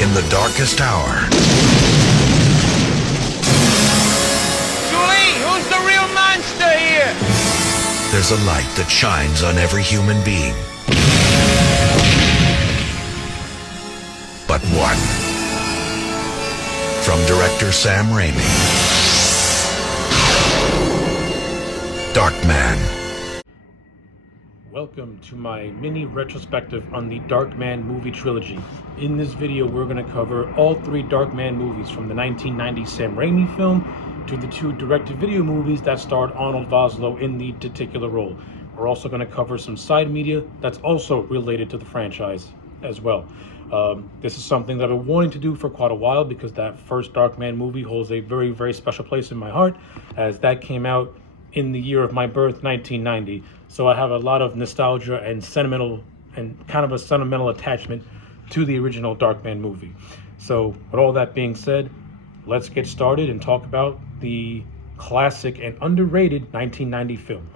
In the darkest hour, Julie, who's the real monster here? there's a light that shines on every human being. But one. From director Sam Raimi. Darkman. Welcome to my mini retrospective on the Darkman movie trilogy. In this video, we're going to cover all three Darkman movies, from the 1990 Sam Raimi film to the two direct-to-video movies that starred Arnold Vosloo in the titular role. We're also going to cover some side media that's also related to the franchise as well. This is something that I've been wanting to do for quite a while, because that first Darkman movie holds a very, very special place in my heart, as that came out in the year of my birth, 1990. So I have a lot of nostalgia and sentimental attachment to the original Darkman movie. So with all that being said, let's get started and talk about the classic and underrated 1990 film.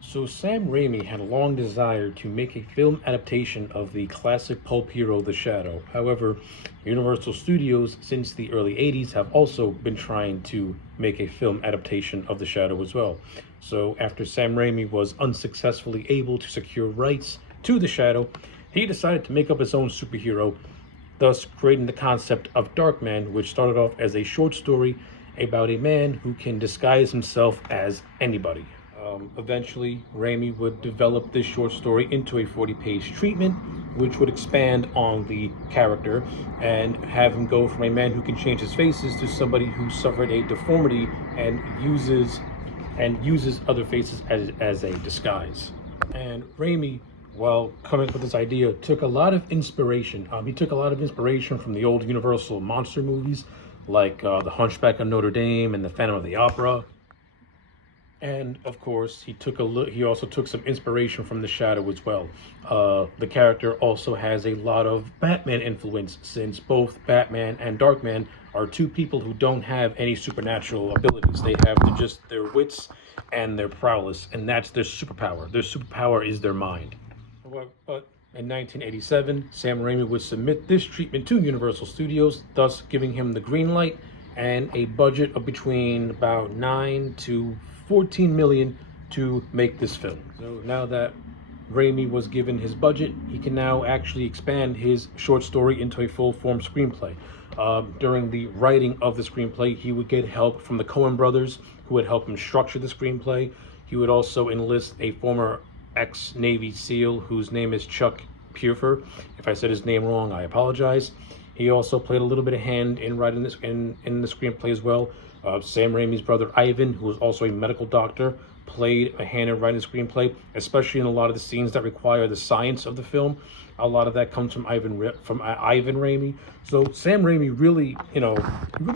So Sam Raimi had a long desire to make a film adaptation of the classic pulp hero The Shadow. However, Universal Studios since the early 80s have also been trying to make a film adaptation of The Shadow as well. So after Sam Raimi was unsuccessfully able to secure rights to The Shadow, he decided to make up his own superhero, thus creating the concept of Darkman, which started off as a short story about a man who can disguise himself as anybody. Eventually, Raimi would develop this short story into a 40-page treatment, which would expand on the character and have him go from a man who can change his faces to somebody who suffered a deformity and uses other faces as a disguise. And Raimi, while coming up with this idea, took a lot of inspiration. He took a lot of inspiration from the old Universal monster movies, like The Hunchback of Notre Dame and The Phantom of the Opera. And of course, he also took some inspiration from The Shadow as well. The character also has a lot of Batman influence, since both Batman and Darkman are two people who don't have any supernatural abilities. They have just their wits and their prowess, and that's their superpower. Their superpower is their mind. But in 1987, Sam Raimi would submit this treatment to Universal Studios, thus giving him the green light and a budget of between about 9 to 14 million to make this film. So now that Raimi was given his budget, he can now actually expand his short story into a full-form screenplay. During the writing of the screenplay, he would get help from the Coen brothers, who would help him structure the screenplay. He would also enlist a former ex-Navy SEAL whose name is Chuck Purfer. If I said his name wrong, I apologize. He also played a little bit of hand in writing this in the screenplay as well. Sam Raimi's brother Ivan, who was also a medical doctor, played a hand in writing the screenplay, especially in a lot of the scenes that require the science of the film. A lot of that comes from Ivan Raimi. So Sam Raimi really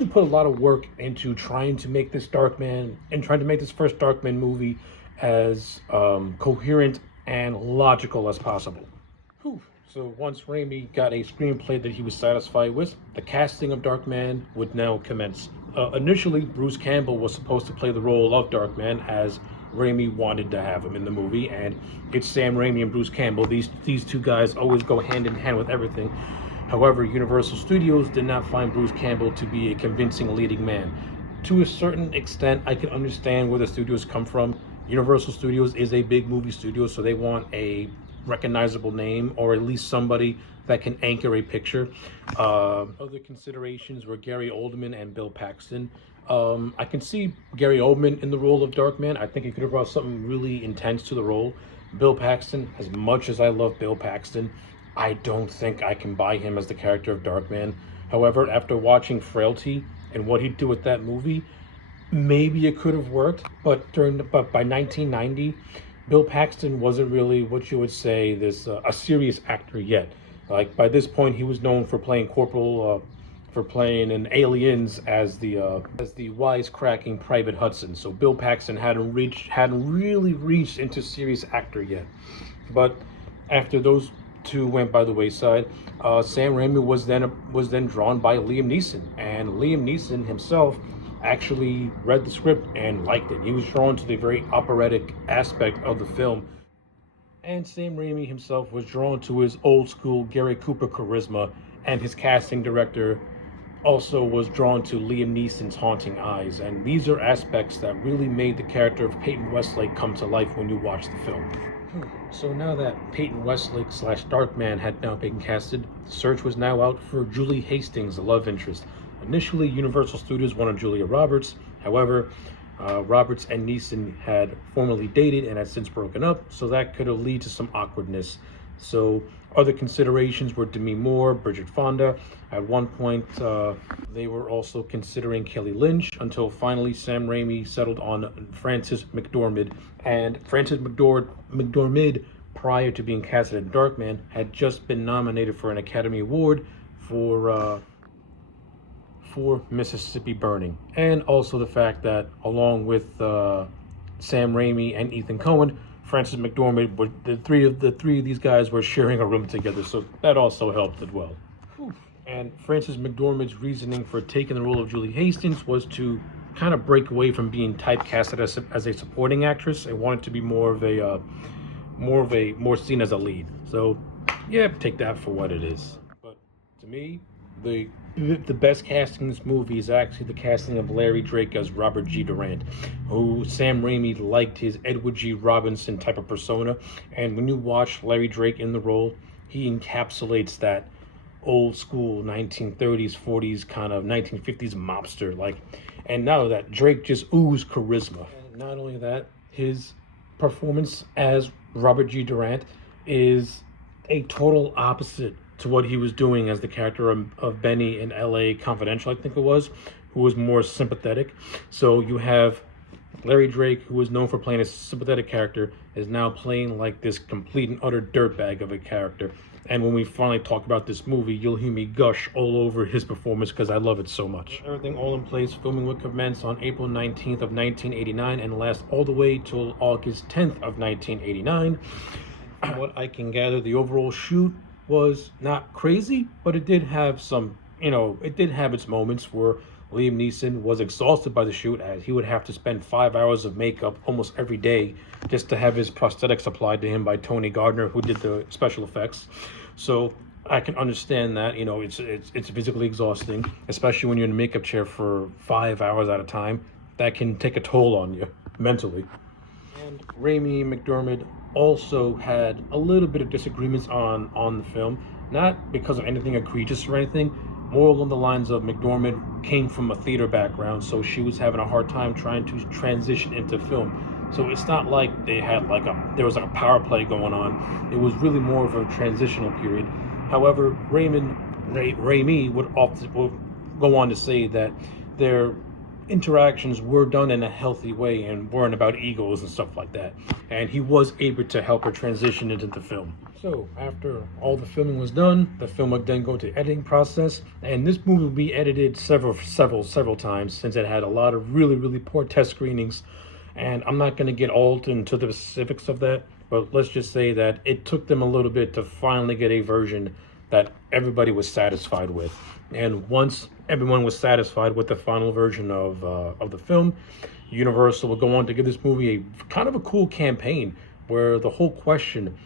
put a lot of work into trying to make this Darkman and trying to make this first Darkman movie as coherent and logical as possible. Whew. So once Raimi got a screenplay that he was satisfied with, the casting of Darkman would now commence. Initially, Bruce Campbell was supposed to play the role of Darkman, as Raimi wanted to have him in the movie, and it's Sam Raimi and Bruce Campbell. These two guys always go hand in hand with everything. However, Universal Studios did not find Bruce Campbell to be a convincing leading man. To a certain extent, I can understand where the studios come from. Universal Studios is a big movie studio, so they want a recognizable name, or at least somebody that can anchor a picture. Other considerations were Gary Oldman and Bill Paxton. I can see Gary Oldman in the role of Darkman. I think he could have brought something really intense to the role. Bill Paxton, as much as I love Bill Paxton, I don't think I can buy him as the character of Darkman. However, after watching Frailty and what he'd do with that movie, maybe it could have worked. But by 1990, Bill Paxton wasn't really what you would say a serious actor yet. Like, by this point, he was known for playing for playing in Aliens as the wisecracking Private Hudson. So Bill Paxton hadn't really reached into serious actor yet. But after those two went by the wayside, Sam Raimi was then drawn by Liam Neeson, and Liam Neeson himself actually read the script and liked it. He was drawn to the very operatic aspect of the film. And Sam Raimi himself was drawn to his old school Gary Cooper charisma, and his casting director also was drawn to Liam Neeson's haunting eyes. And these are aspects that really made the character of Peyton Westlake come to life when you watch the film. So now that Peyton Westlake slash Darkman had now been casted, the search was now out for Julie Hastings, the love interest. Initially, Universal Studios wanted Julia Roberts. However, Roberts and Neeson had formerly dated and had since broken up, so that could have led to some awkwardness. So other considerations were Demi Moore, Bridget Fonda. At one point, they were also considering Kelly Lynch until finally Sam Raimi settled on Frances McDormand. And Frances McDormand, prior to being casted in Darkman, had just been nominated for an Academy Award for Mississippi Burning, and also the fact that along with Sam Raimi and Ethan Coen, Frances McDormand, the three of these guys were sharing a room together, so that also helped as well. And Frances McDormand's reasoning for taking the role of Julie Hastings was to kind of break away from being typecasted as a supporting actress and wanted to be more seen as a lead. So yeah, take that for what it is. But to me, the best casting in this movie is actually the casting of Larry Drake as Robert G. Durant, who Sam Raimi liked his Edward G. Robinson type of persona. And when you watch Larry Drake in the role, he encapsulates that old school 1930s, 40s kind of 1950s mobster like. And now that Drake just oozed charisma. And not only that, his performance as Robert G. Durant is a total opposite to what he was doing as the character of Benny in LA Confidential, I think it was, who was more sympathetic. So you have Larry Drake, who was known for playing a sympathetic character, is now playing like this complete and utter dirtbag of a character. And when we finally talk about this movie, you'll hear me gush all over his performance because I love it so much. Everything all in place, filming would commence on April 19th of 1989 and last all the way till August 10th of 1989. What I can gather, the overall shoot was not crazy, but it did have some, it did have its moments where Liam Neeson was exhausted by the shoot, as he would have to spend 5 hours of makeup almost every day just to have his prosthetics applied to him by Tony Gardner, who did the special effects. So I can understand that, it's physically exhausting, especially when you're in a makeup chair for 5 hours at a time. That can take a toll on you mentally. And Raimi and McDormand also had a little bit of disagreements on the film, not because of anything egregious or anything, more along the lines of McDormand came from a theater background, so she was having a hard time trying to transition into film. So it's not like there was like a power play going on. It was really more of a transitional period. However, Raimi would go on to say that their interactions were done in a healthy way and weren't about egos and stuff like that. And he was able to help her transition into the film. So after all the filming was done, the film would then go to editing process, and this movie would be edited several times since it had a lot of really poor test screenings. And I'm not going to get all into the specifics of that, but let's just say that it took them a little bit to finally get a version that everybody was satisfied with. And once everyone was satisfied with the final version of the film, Universal would go on to give this movie a kind of a cool campaign where the whole question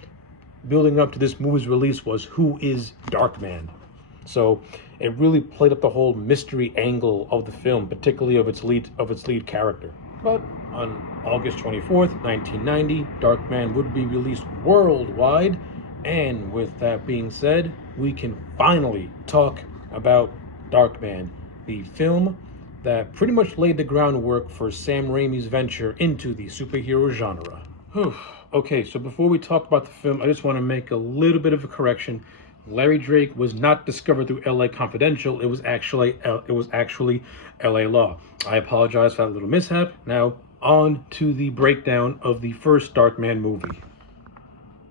building up to this movie's release was, who is Darkman? So it really played up the whole mystery angle of the film, particularly of its lead character. But on August 24th, 1990, Darkman would be released worldwide. And with that being said, we can finally talk about Darkman, the film that pretty much laid the groundwork for Sam Raimi's venture into the superhero genre. Okay, so before we talk about the film, I just want to make a little bit of a correction. Larry Drake was not discovered through LA Confidential. It was actually LA Law. I apologize for that little mishap. Now, on to the breakdown of the first Darkman movie.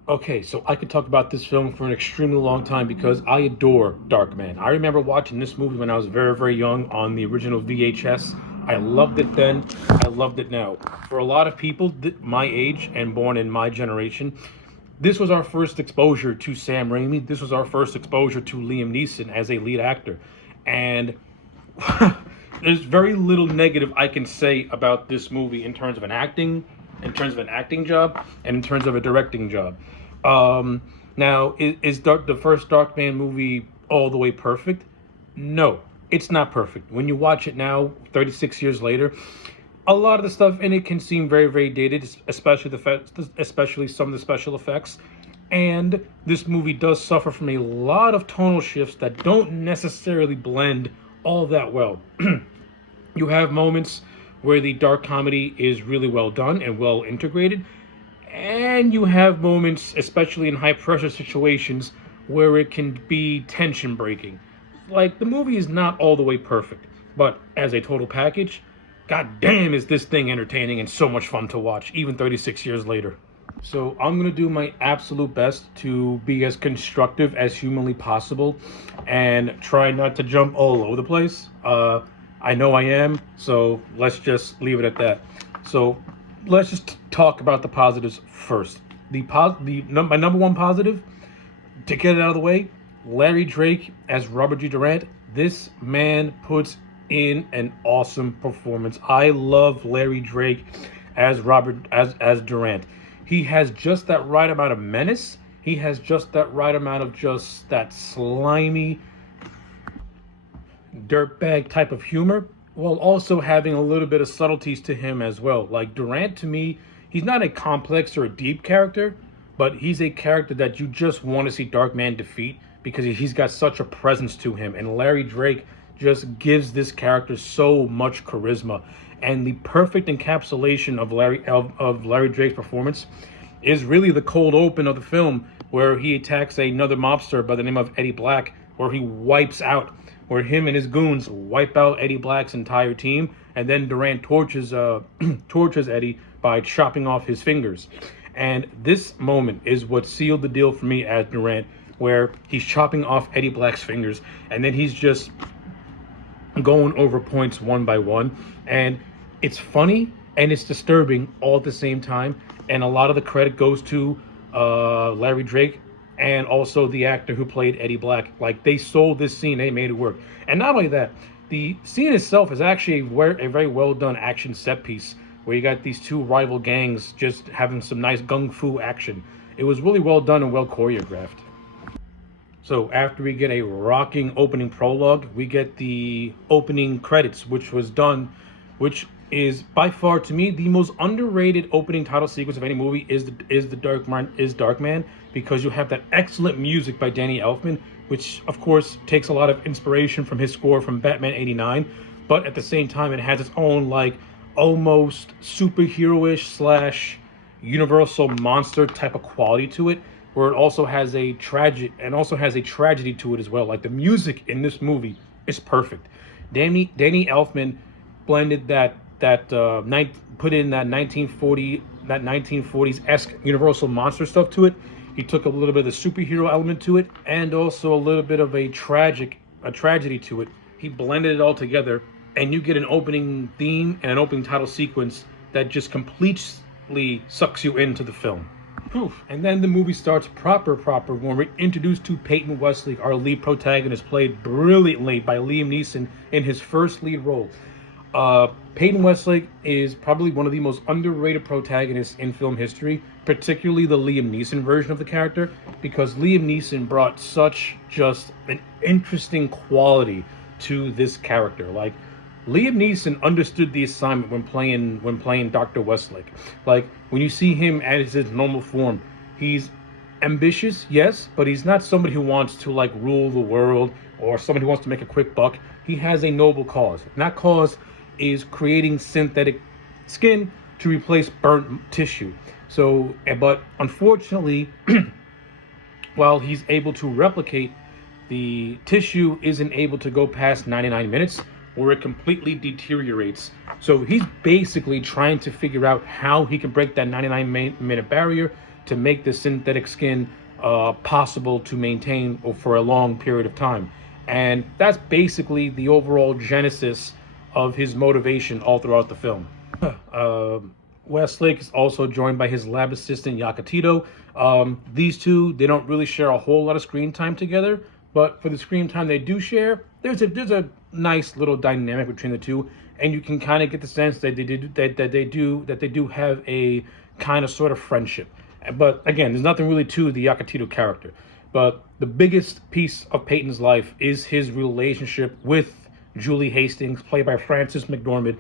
Okay, so I could talk about this film for an extremely long time because I adore Darkman. I remember watching this movie when I was very young on the original VHS. I loved it then. I loved it now. For a lot of people my age and born in my generation, this was our first exposure to Sam Raimi. This was our first exposure to Liam Neeson as a lead actor. And there's very little negative I can say about this movie in terms of an acting job, and in terms of a directing job. Now, is the first Darkman movie all the way perfect? No, it's not perfect. When you watch it now, 36 years later, a lot of the stuff in it can seem very, very dated, especially especially some of the special effects. And this movie does suffer from a lot of tonal shifts that don't necessarily blend all that well. You have moments where the dark comedy is really well done and well integrated, and you have moments, especially in high pressure situations, where it can be tension breaking. Like, the movie is not all the way perfect, but as a total package, god damn is this thing entertaining and so much fun to watch, even 36 years later. So I'm going to do my absolute best to be as constructive as humanly possible and try not to jump all over the place. I know I am, so let's just leave it at that. So let's just talk about the positives first. My number one positive, to get it out of the way, Larry Drake as Robert G. Durant. This man puts in an awesome performance. I love Larry Drake as Durant. He has just that right amount of menace. He has just that right amount of just that slimy dirtbag type of humor, while also having a little bit of subtleties to him as well. Like, Durant, to me, he's not a complex or a deep character, but he's a character that you just want to see Darkman defeat because he's got such a presence to him. And Larry Drake just gives this character so much charisma. And the perfect encapsulation of Larry Drake's performance is really the cold open of the film, where he attacks another mobster by the name of Eddie Black, where him and his goons wipe out Eddie Black's entire team, and then Durant tortures Eddie by chopping off his fingers. And this moment is what sealed the deal for me as Durant, where he's chopping off Eddie Black's fingers, and then he's just going over points one by one. And it's funny and it's disturbing all at the same time. And a lot of the credit goes to Larry Drake and also the actor who played Eddie Black. Like, they sold this scene, they made it work. And not only that, the scene itself is actually a very well done action set piece, where you got these two rival gangs just having some nice gung fu action. It was really well done and well choreographed. So after we get a rocking opening prologue, we get the opening credits, which is by far, to me, the most underrated opening title sequence of any movie is Darkman, because you have that excellent music by Danny Elfman, which of course takes a lot of inspiration from his score from Batman '89, but at the same time it has its own, like, almost superhero-ish / universal monster type of quality to it, where it also has a tragedy to it as well. Like, the music in this movie is perfect. Danny Elfman blended put in that 1940s-esque universal monster stuff to it. He took a little bit of the superhero element to it, and also a little bit of a tragedy to it. He blended it all together, and you get an opening theme and an opening title sequence that just completely sucks you into the film. And then the movie starts proper when we're introduced to Peyton Westlake, our lead protagonist, played brilliantly by Liam Neeson in his first lead role. Peyton Westlake is probably one of the most underrated protagonists in film history, particularly the Liam Neeson version of the character, because Liam Neeson brought such just an interesting quality to this character. Like, Liam Neeson understood the assignment when playing Dr. Westlake. Like, when you see him as his normal form, he's ambitious, yes, but he's not somebody who wants to, like, rule the world or somebody who wants to make a quick buck. He has a noble cause. And that cause is creating synthetic skin to replace burnt tissue. So, but unfortunately, while he's able to replicate, the tissue isn't able to go past 99 minutes, where it completely deteriorates. So he's basically trying to figure out how he can break that 99-minute barrier to make the synthetic skin possible to maintain for a long period of time. And that's basically the overall genesis of his motivation all throughout the film. Westlake is also joined by his lab assistant, Yakatito. These two, they don't really share a whole lot of screen time together, but for the screen time they do share, there's a nice little dynamic between the two, and you can kind of get the sense that they do have a kind of sort of friendship. But again, there's nothing really to the Yakatito character. But the biggest piece of Peyton's life is his relationship with Julie Hastings, played by Frances McDormand.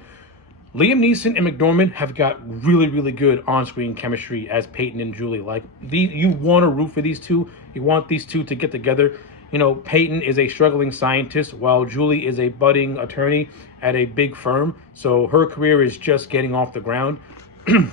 Liam Neeson and McDormand have got really, really good on-screen chemistry as Peyton and Julie. Like, you want to root for these two. You want these two to get together. You know, Peyton is a struggling scientist, while Julie is a budding attorney at a big firm. So her career is just getting off the ground.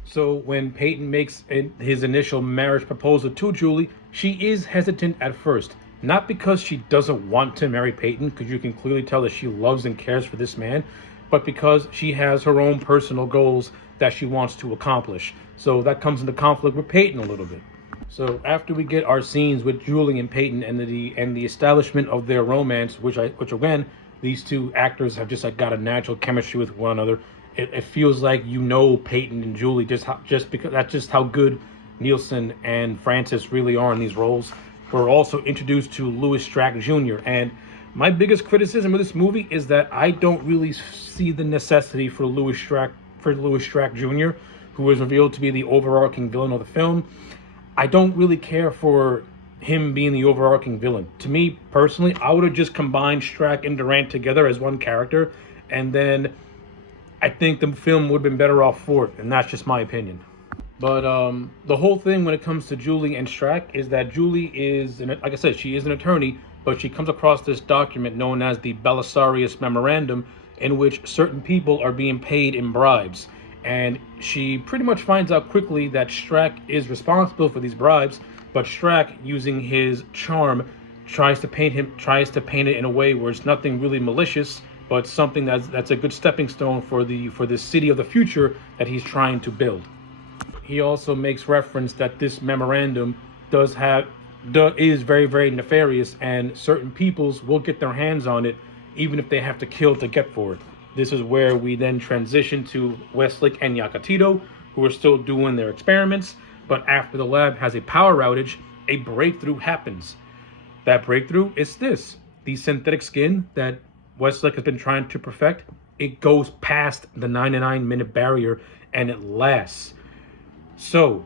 So when Peyton makes his initial marriage proposal to Julie, she is hesitant at first. Not because she doesn't want to marry Peyton, because you can clearly tell that she loves and cares for this man, but because she has her own personal goals that she wants to accomplish. So that comes into conflict with Peyton a little bit. So after we get our scenes with Julie and Peyton and the establishment of their romance, which again, these two actors have just got a natural chemistry with one another. It feels like Peyton and Julie just because that's just how good Nielsen and Francis really are in these roles. We're also introduced to Louis Strack Jr. And my biggest criticism of this movie is that I don't really see the necessity for Louis Strack Jr., who was revealed to be the overarching villain of the film. I don't really care for him being the overarching villain. To me, personally, I would have just combined Strack and Durant together as one character, and then I think the film would have been better off for it, and that's just my opinion. But the whole thing when it comes to Julie and Strack is that Julie is, like I said, she is an attorney, but she comes across this document known as the Belisarius Memorandum, in which certain people are being paid in bribes. And she pretty much finds out quickly that Strack is responsible for these bribes, but Strack, using his charm, tries to paint it in a way where it's nothing really malicious, but something that's a good stepping stone for the city of the future that he's trying to build. He also makes reference that this memorandum is very, very nefarious, and certain peoples will get their hands on it, even if they have to kill to get for it. This is where we then transition to Westlake and Yakatito, who are still doing their experiments, but after the lab has a power outage, a breakthrough happens. That breakthrough is this: the synthetic skin that Westlake has been trying to perfect, it goes past the 99-minute barrier and it lasts. So,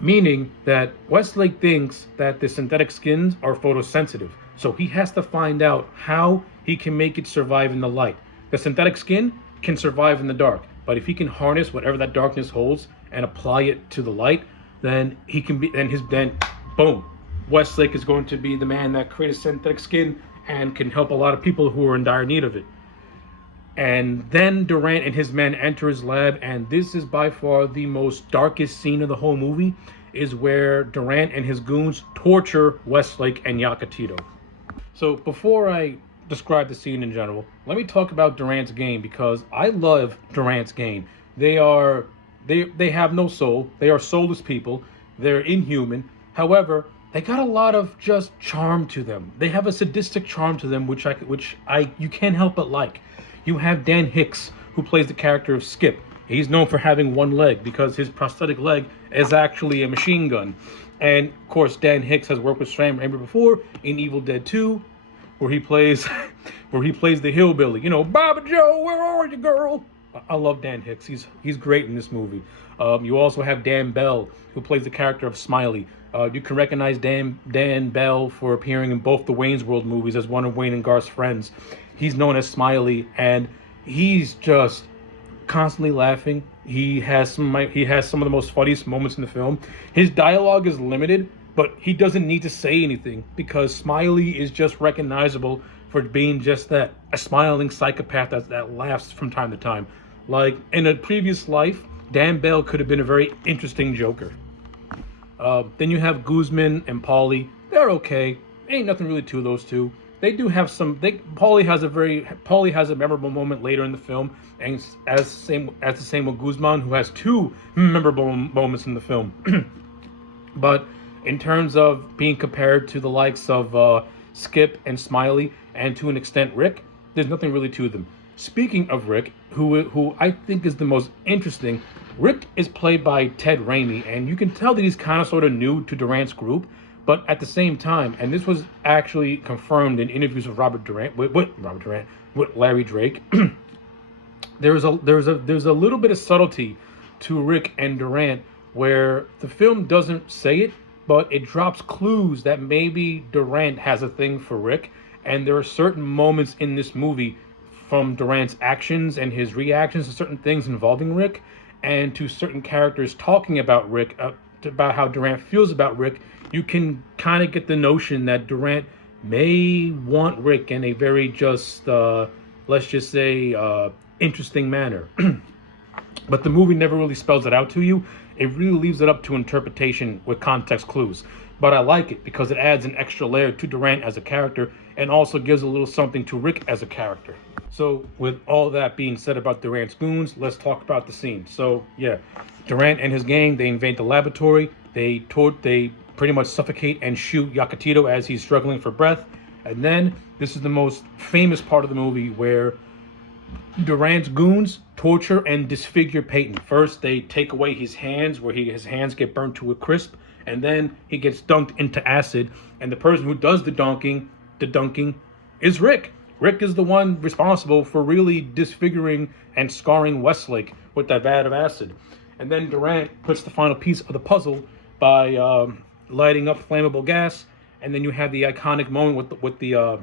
meaning that Westlake thinks that the synthetic skins are photosensitive. So he has to find out how he can make it survive in the light. The synthetic skin can survive in the dark, but if he can harness whatever that darkness holds and apply it to the light, then boom, Westlake is going to be the man that creates synthetic skin and can help a lot of people who are in dire need of it. And then Durant and his men enter his lab, and this is by far the most darkest scene of the whole movie, is where Durant and his goons torture Westlake and Yakatito. So before I describe the scene in general, let me talk about Durant's game, because I love Durant's game. They have no soul. They are soulless people. They're inhuman. However, they got a lot of just charm to them. They have a sadistic charm to them, which you can't help but like. You have Dan Hicks, who plays the character of Skip. He's known for having one leg because his prosthetic leg is actually a machine gun. And of course, Dan Hicks has worked with Sam Raimi before in Evil Dead 2, where he plays the hillbilly. You know, Baba Joe, where are you, girl? I love Dan Hicks. He's great in this movie. You also have Dan Bell, who plays the character of Smiley. You can recognize Dan Bell for appearing in both the Wayne's World movies as one of Wayne and Garth's friends. He's known as Smiley, and he's just constantly laughing. He has some of the most funniest moments in the film. His dialogue is limited, but he doesn't need to say anything because Smiley is just recognizable for being just that, a smiling psychopath that laughs from time to time. Like in a previous life, Dan Bell could have been a very interesting Joker. Then you have Guzman and Paulie. They're okay. Ain't nothing really to those two. They do have some. Paulie has a memorable moment later in the film, and as the same with Guzman, who has two memorable moments in the film. But in terms of being compared to the likes of Skip and Smiley, and to an extent Rick, there's nothing really to them. Speaking of Rick, who I think is the most interesting, Rick is played by Ted Raimi, and you can tell that he's kind of sort of new to Durant's group, But at the same time, and this was actually confirmed in interviews with with Larry Drake, there's a little bit of subtlety to Rick and Durant where the film doesn't say it, but it drops clues that maybe Durant has a thing for Rick, and there are certain moments in this movie from Durant's actions and his reactions to certain things involving Rick, and to certain characters talking about Rick, about how Durant feels about Rick. You can kind of get the notion that Durant may want Rick in a very just, let's just say, interesting manner. But the movie never really spells it out to you. It really leaves it up to interpretation with context clues. But I like it because it adds an extra layer to Durant as a character and also gives a little something to Rick as a character. So with all that being said about Durant's goons, let's talk about the scene. So yeah, Durant and his gang, they invade the laboratory. They pretty much suffocate and shoot Yakatito as he's struggling for breath. And then this is the most famous part of the movie where Durant's goons torture and disfigure Peyton. First, they take away his hands, where his hands get burnt to a crisp, and then he gets dunked into acid. And the person who does the dunking, is Rick. Rick is the one responsible for really disfiguring and scarring Westlake with that vat of acid. And then Durant puts the final piece of the puzzle by lighting up flammable gas, and then you have the iconic moment with the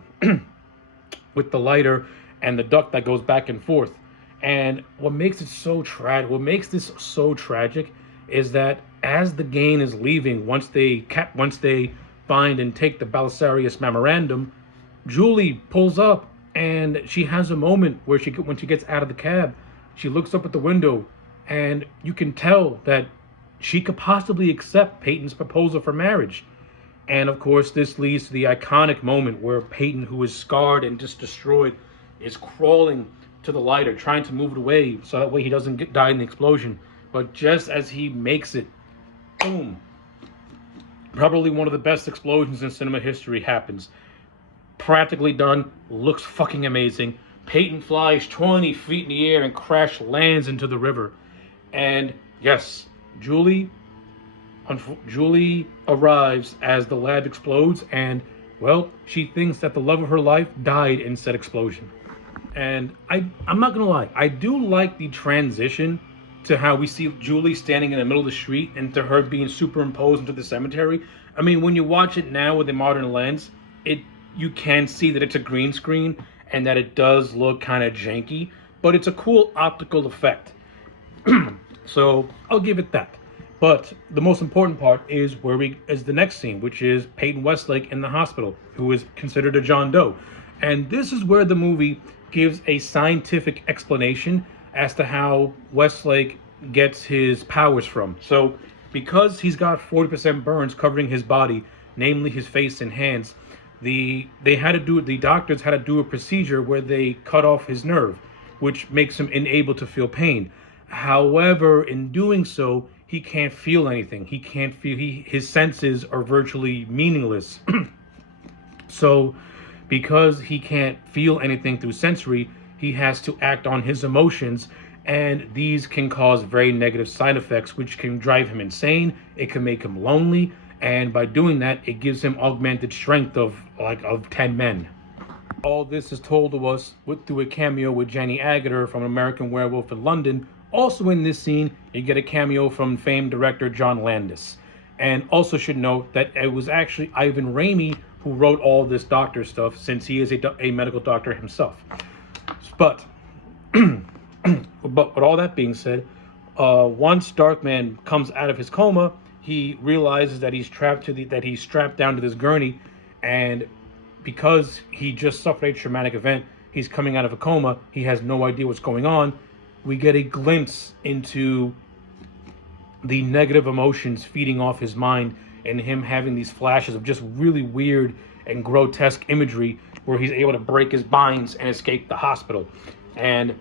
with the lighter and the duct that goes back and forth. And what makes this so tragic is that as the gang is leaving, once they find and take the Belisarius memorandum, Julie pulls up and she has a moment where when she gets out of the cab, she looks up at the window and you can tell that she could possibly accept Peyton's proposal for marriage. And of course, this leads to the iconic moment where Peyton, who is scarred and just destroyed, is crawling to the lighter, trying to move it away so that way he doesn't die in the explosion. But just as he makes it, boom, probably one of the best explosions in cinema history happens. Practically done, looks fucking amazing. Peyton flies 20 feet in the air and crash lands into the river. And yes, Julie arrives as the lab explodes, and well, she thinks that the love of her life died in said explosion. And I'm not gonna lie, I do like the transition to how we see Julie standing in the middle of the street and to her being superimposed into the cemetery. I mean, when you watch it now with a modern lens, you can see that it's a green screen and that it does look kind of janky, but it's a cool optical effect. So I'll give it that. But the most important part is the next scene, which is Peyton Westlake in the hospital, who is considered a John Doe. And this is where the movie gives a scientific explanation as to how Westlake gets his powers from. So because he's got 40% burns covering his body, namely his face and hands, the doctors had to do a procedure where they cut off his nerve, which makes him unable to feel pain. However, in doing so, he can't feel anything. His senses are virtually meaningless. So, because he can't feel anything through sensory, he has to act on his emotions, and these can cause very negative side effects, which can drive him insane. It can make him lonely, and by doing that, it gives him augmented strength of 10 men. All this is told to us through a cameo with Jenny Agutter from American Werewolf in London. Also in this scene, you get a cameo from famed director John Landis. And also should note that it was actually Ivan Raimi who wrote all this doctor stuff, since he is a medical doctor himself. But with all that being said, once Darkman comes out of his coma, he realizes that he's strapped down to this gurney, and because he just suffered a traumatic event, he's coming out of a coma, he has no idea what's going on. We get a glimpse into the negative emotions feeding off his mind, and him having these flashes of just really weird and grotesque imagery where he's able to break his binds and escape the hospital. And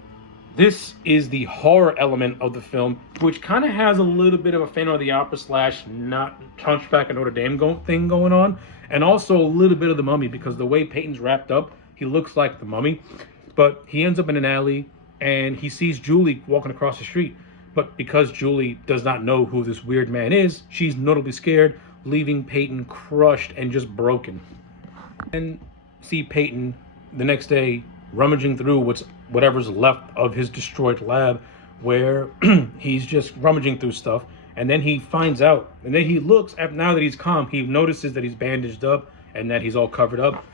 this is the horror element of the film, which kind of has a little bit of a Phantom of the Opera / not Hunchback of Notre Dame thing going on, and also a little bit of the Mummy, because the way Peyton's wrapped up, he looks like the Mummy. But he ends up in an alley, and he sees Julie walking across the street. But because Julie does not know who this weird man is, she's notably scared, leaving Peyton crushed and just broken. And see Peyton the next day rummaging through whatever's left of his destroyed lab, where he's just rummaging through stuff, and then he finds out, and then he looks at, now that he's calm, he notices that he's bandaged up and that he's all covered up.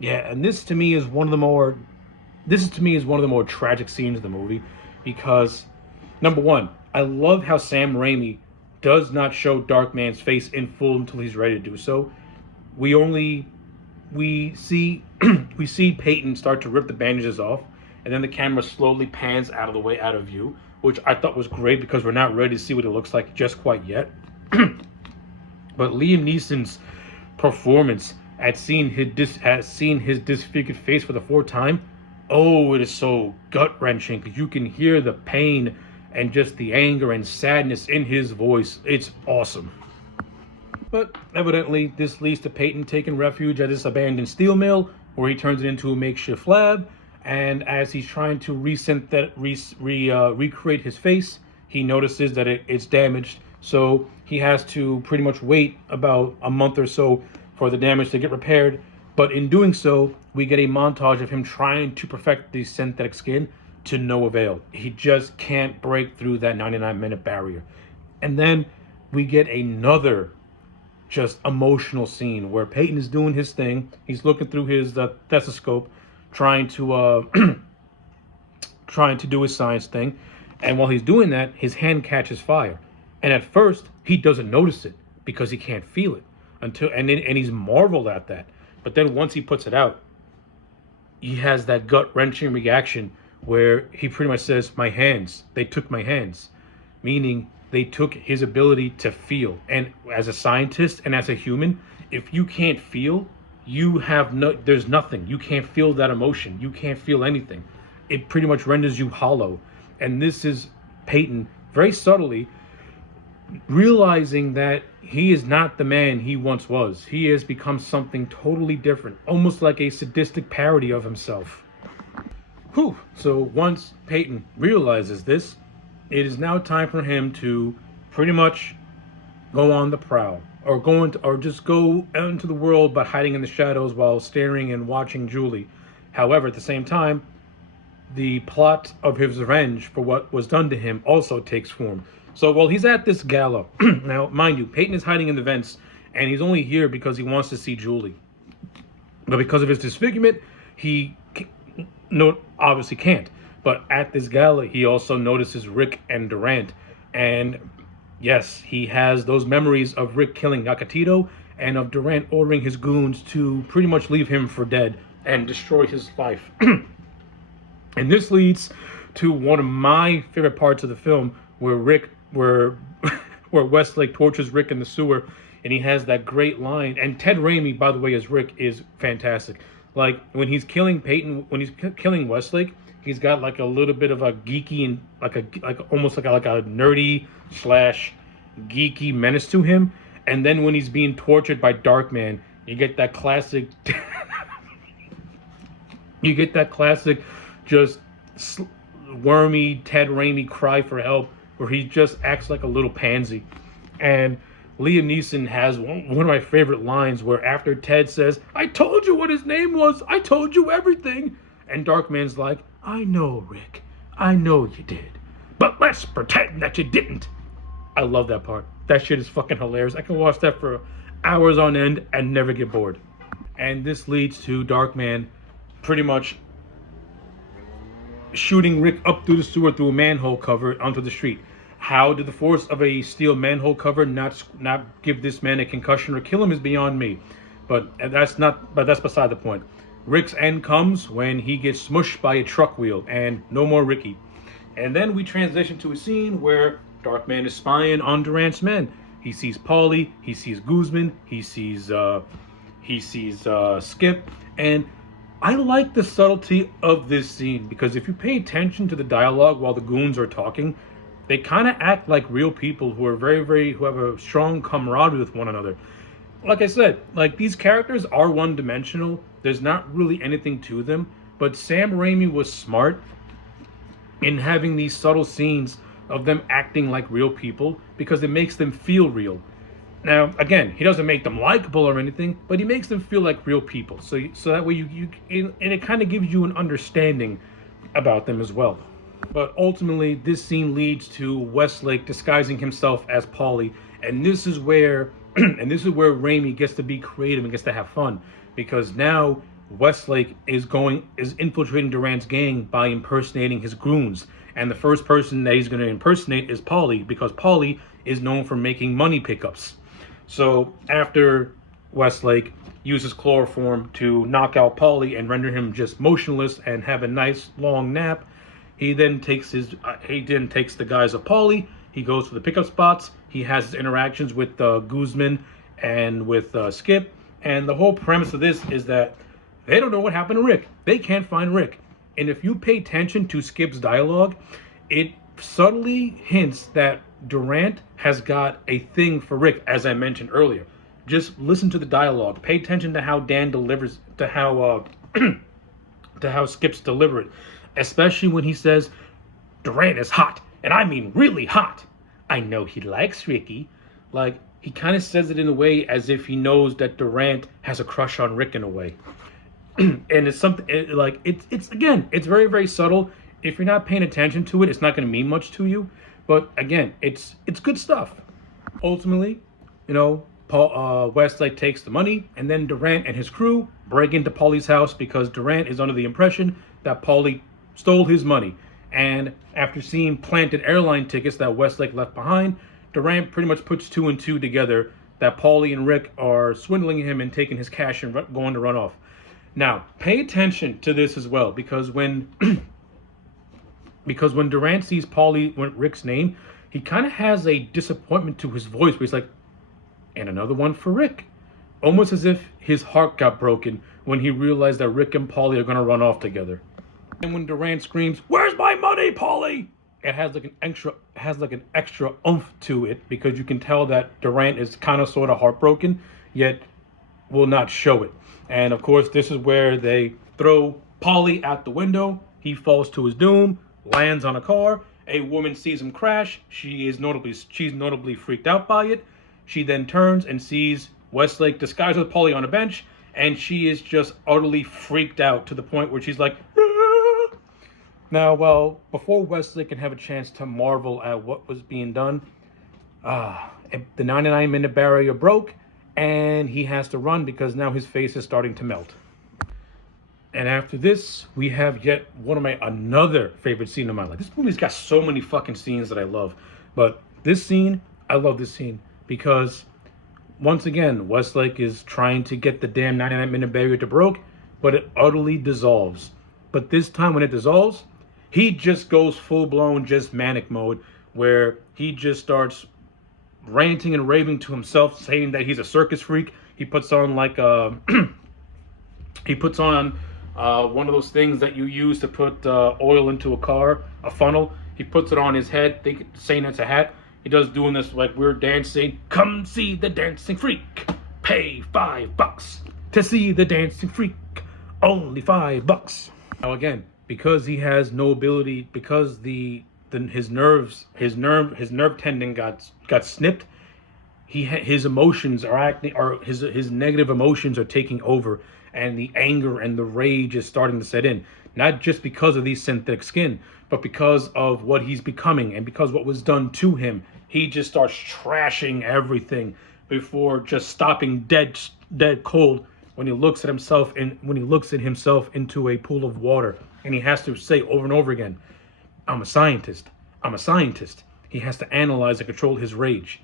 Yeah, and this to me is one of the more tragic scenes of the movie, because number one, I love how Sam Raimi does not show Darkman's face in full until he's ready to do so. We see we see Peyton start to rip the bandages off, and then the camera slowly pans out of the way, out of view, which I thought was great because we're not ready to see what it looks like just quite yet. But Liam Neeson's performance at seeing his disfigured face for the fourth time, oh, it is so gut-wrenching, because you can hear the pain and just the anger and sadness in his voice. It's awesome. But evidently, this leads to Peyton taking refuge at this abandoned steel mill, where he turns it into a makeshift lab. And as he's trying to recreate his face, he notices that it's damaged. So he has to pretty much wait about a month or so for the damage to get repaired. But in doing so, we get a montage of him trying to perfect the synthetic skin to no avail. He just can't break through that 99-minute barrier. And then we get another just emotional scene where Peyton is doing his thing. He's looking through his stethoscope, trying to do his science thing. And while he's doing that, his hand catches fire. And at first, he doesn't notice it because he can't feel it and he's marveled at that. But then once he puts it out, he has that gut-wrenching reaction where he pretty much says, "My hands, they took my hands," meaning they took his ability to feel. And as a scientist and as a human, if you can't feel, there's nothing. You can't feel that emotion. You can't feel anything. It pretty much renders you hollow. And this is Peyton very subtly realizing that he is not the man he once was. He has become something totally different, almost like a sadistic parody of himself. Whew. So once Peyton realizes this, it is now time for him to pretty much go on the prowl, or just go out into the world, but hiding in the shadows while staring and watching Julie. However, at the same time, the plot of his revenge for what was done to him also takes form. So while he's at this gala, now mind you, Peyton is hiding in the vents, and he's only here because he wants to see Julie. But because of his disfigurement, he obviously can't. But at this gala, he also notices Rick and Durant. And yes, he has those memories of Rick killing Nakatito and of Durant ordering his goons to pretty much leave him for dead and destroy his life. And this leads to one of my favorite parts of the film, where Westlake tortures Rick in the sewer, and he has that great line. And Ted Raimi, by the way, as Rick, is fantastic. Like when he's killing killing Westlake, he's got like a little bit of a geeky and almost like a nerdy / geeky menace to him. And then when he's being tortured by Darkman, you get that classic just wormy Ted Raimi cry for help, where he just acts like a little pansy. And Liam Neeson has one of my favorite lines, where after Ted says, "I told you what his name was, I told you everything," and Darkman's like, "I know, Rick, I know you did, but let's pretend that you didn't." I love that part. That shit is fucking hilarious. I can watch that for hours on end and never get bored. And this leads to Darkman pretty much shooting Rick up through the sewer through a manhole cover onto the street. How did the force of a steel manhole cover not give this man a concussion or kill him is beyond me. But that's beside the point. Rick's end comes when he gets smushed by a truck wheel, and no more Ricky. And then we transition to a scene where Darkman is spying on Durant's men. He sees Paulie, he sees Guzman, he sees Skip, and I like the subtlety of this scene, because if you pay attention to the dialogue while the goons are talking, they kind of act like real people who are who have a strong camaraderie with one another. Like I said, like these characters are one-dimensional. There's not really anything to them, but Sam Raimi was smart in having these subtle scenes of them acting like real people, because it makes them feel real. Now, again, he doesn't make them likable or anything, but he makes them feel like real people. So that way and it kind of gives you an understanding about them as well. But ultimately, this scene leads to Westlake disguising himself as Paulie, and this is where and this is where Raimi gets to be creative and gets to have fun, because now Westlake is infiltrating Durant's gang by impersonating his goons, and the first person that he's going to impersonate is Paulie, because Paulie is known for making money pickups. So after Westlake uses chloroform to knock out Paulie and render him just motionless and have a nice long nap, he then takes the guise of Paulie. He goes to the pickup spots. He has his interactions with Guzman and with Skip. And the whole premise of this is that they don't know what happened to Rick. They can't find Rick. And if you pay attention to Skip's dialogue, it subtly hints that Durant has got a thing for Rick, as I mentioned earlier. Just listen to the dialogue. Pay attention to how Dan delivers, to how Skip's deliberate, especially when he says, "Durant is hot, and I mean really hot. I know he likes Ricky." Like, he kind of says it in a way as if he knows that Durant has a crush on Rick in a way. And it's something it's again, it's very, very subtle. If you're not paying attention to it, it's not going to mean much to you. But again, it's good stuff. Ultimately, Westlake takes the money, and then Durant and his crew break into Paulie's house because Durant is under the impression that Paulie stole his money. And after seeing planted airline tickets that Westlake left behind, Durant pretty much puts two and two together that Paulie and Rick are swindling him and taking his cash and going to run off. Now, pay attention to this as well, because when Durant sees Rick's name, he kind of has a disappointment to his voice where he's like, "And another one for Rick." Almost as if his heart got broken when he realized that Rick and Paulie are going to run off together. And when Durant screams, "Where's my money, Paulie?" it has like an extra oomph to it, because you can tell that Durant is kind of sort of heartbroken, yet will not show it. And of course, this is where they throw Paulie out the window. He falls to his doom, lands on a car. A woman sees him crash. She's notably freaked out by it. She then turns and sees Westlake disguised as Paulie on a bench, and she is just utterly freaked out to the point where she's like, "Ah!" Now, well, before Westlake can have a chance to marvel at what was being done, the 99-minute barrier broke, and he has to run because now his face is starting to melt. And after this, we have yet another favorite scene of my life. This movie's got so many fucking scenes that I love. But I love this scene because, once again, Westlake is trying to get the damn 99-minute barrier to broke, but it utterly dissolves. But this time when it dissolves, he just goes full-blown just manic mode, where he just starts ranting and raving to himself, saying that he's a circus freak. He puts on one of those things that you use to put oil into a car, a funnel. He puts it on his head, saying it's a hat. He does doing this like weird dancing. "Come see the dancing freak. Pay $5 to see the dancing freak. Only $5. Now again, because he has no ability, because his nerve tendon got snipped, his emotions his negative emotions are taking over, and the anger and the rage is starting to set in. Not just because of these synthetic skin, but because of what he's becoming and because what was done to him. He just starts trashing everything before just stopping dead cold when he looks at himself into a pool of water, and he has to say over and over again, I'm a scientist. He has to analyze and control his rage.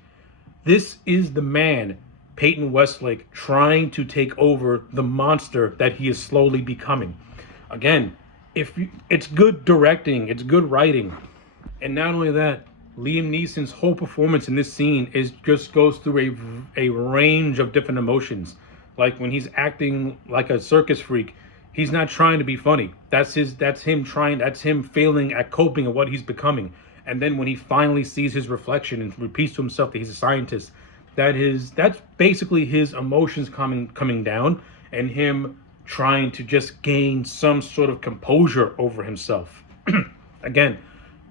This is the man, Peyton Westlake, trying to take over the monster that he is slowly becoming. Again, it's good directing, it's good writing. And not only that, Liam Neeson's whole performance in this scene just goes through a range of different emotions. Like when he's acting like a circus freak, he's not trying to be funny. That's him failing at coping at what he's becoming. And then when he finally sees his reflection and repeats to himself that he's a scientist, that's basically his emotions coming down, and him trying to just gain some sort of composure over himself. Again,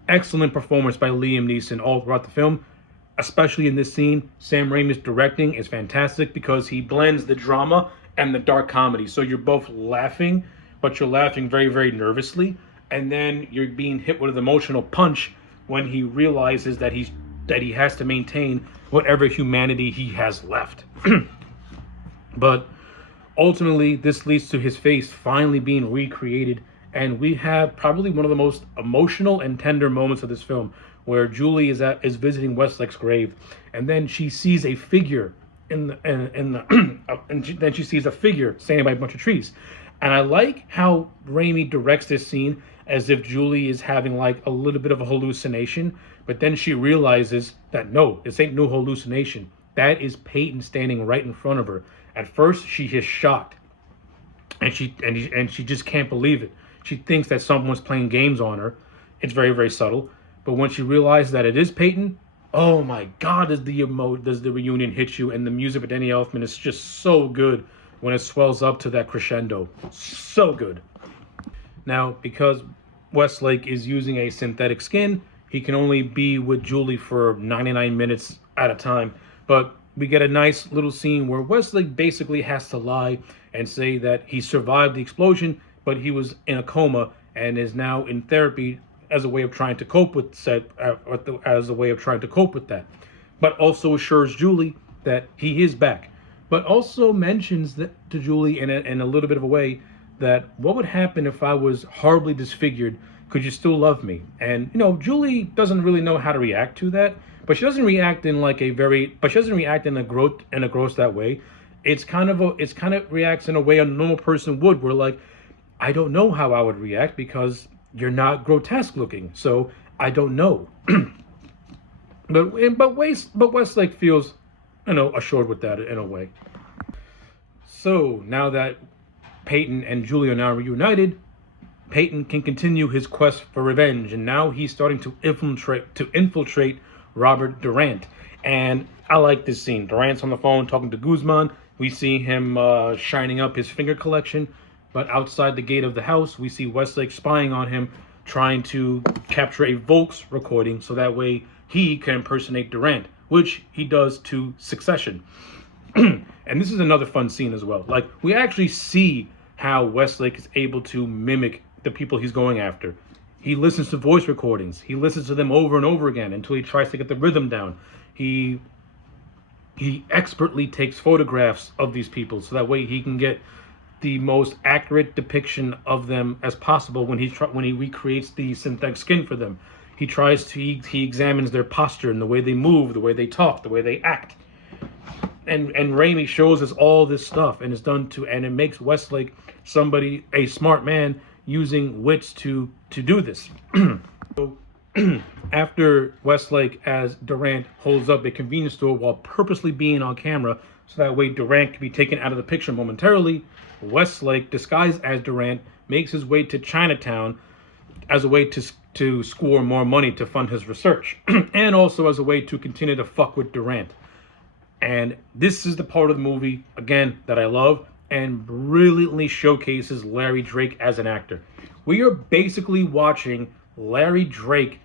excellent performance by Liam Neeson all throughout the film. especially in this scene, Sam Raimi's directing is fantastic because he blends the drama and the dark comedy. So you're both laughing, but you're laughing very, very nervously, and then you're being hit with an emotional punch when he realizes that he has to maintain whatever humanity he has left. But ultimately, this leads to his face finally being recreated, and we have probably one of the most emotional and tender moments of this film, where Julie is visiting Westlake's grave, and then she sees a figure then she sees a figure standing by a bunch of trees, and I like how Raimi directs this scene as if Julie is having like a little bit of a hallucination, but then she realizes that no, this ain't no hallucination. That is Peyton standing right in front of her. At first, she is shocked, and she just can't believe it. She thinks that someone's playing games on her. It's very, very subtle. But when she realizes that it is Peyton, oh my God, does the reunion hit you? And the music of Danny Elfman is just so good when it swells up to that crescendo. So good. Now, because Westlake is using a synthetic skin, he can only be with Julie for 99 minutes at a time. But we get a nice little scene where Westlake basically has to lie and say that he survived the explosion, but he was in a coma and is now in therapy as a way of trying to cope with that. But also assures Julie that he is back. But also mentions that to Julie in a little bit of a way that what would happen if I was horribly disfigured? Could you still love me? And Julie doesn't really know how to react to that. But she doesn't react in a gross that way. It's kind of reacts in a way a normal person would, where like, I don't know how I would react because you're not grotesque looking, so I don't know. but Westlake feels, assured with that in a way. So now that Peyton and Julie are now reunited, Peyton can continue his quest for revenge, and now he's starting to infiltrate Robert Durant. And I like this scene. Durant's on the phone talking to Guzman. We see him shining up his finger collection. But outside the gate of the house, we see Westlake spying on him, trying to capture a Volks recording so that way he can impersonate Durant, which he does to succession. And this is another fun scene as well. Like, we actually see how Westlake is able to mimic the people he's going after. He listens to voice recordings. He listens to them over and over again until he tries to get the rhythm down. He expertly takes photographs of these people so that way he can get the most accurate depiction of them as possible when he recreates the synthetic skin for them. He examines their posture and the way they move, the way they talk, the way they act. And Raimi shows us all this stuff, and it makes Westlake a smart man using wits to do this. So, after Westlake as Durant holds up a convenience store while purposely being on camera, so that way Durant can be taken out of the picture momentarily, Westlake, disguised as Durant, makes his way to Chinatown as a way to score more money to fund his research, and also as a way to continue to fuck with Durant. And this is the part of the movie, again, that I love and brilliantly showcases Larry Drake as an actor. We are basically watching Larry Drake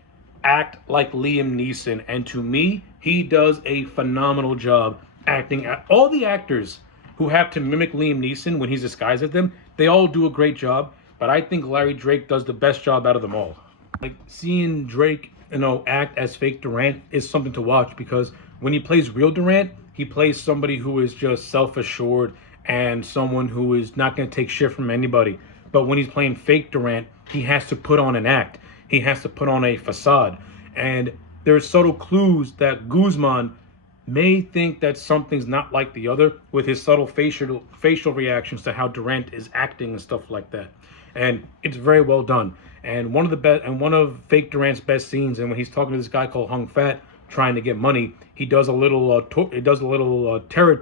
act like Liam Neeson, and to me, he does a phenomenal job acting. All the actors who have to mimic Liam Neeson when he's disguised as them, they all do a great job, but I think Larry Drake does the best job out of them all. Like, seeing Drake, act as fake Durant is something to watch, because when he plays real Durant, he plays somebody who is just self-assured and someone who is not going to take shit from anybody. But when he's playing fake Durant, he has to put on an act. He has to put on a facade. And there's subtle clues that Guzman may think that something's not like the other with his subtle facial reactions to how Durant is acting and stuff like that. And it's very well done. And one of fake Durant's best scenes, and when he's talking to this guy called Hung Fat trying to get money, he does a little terror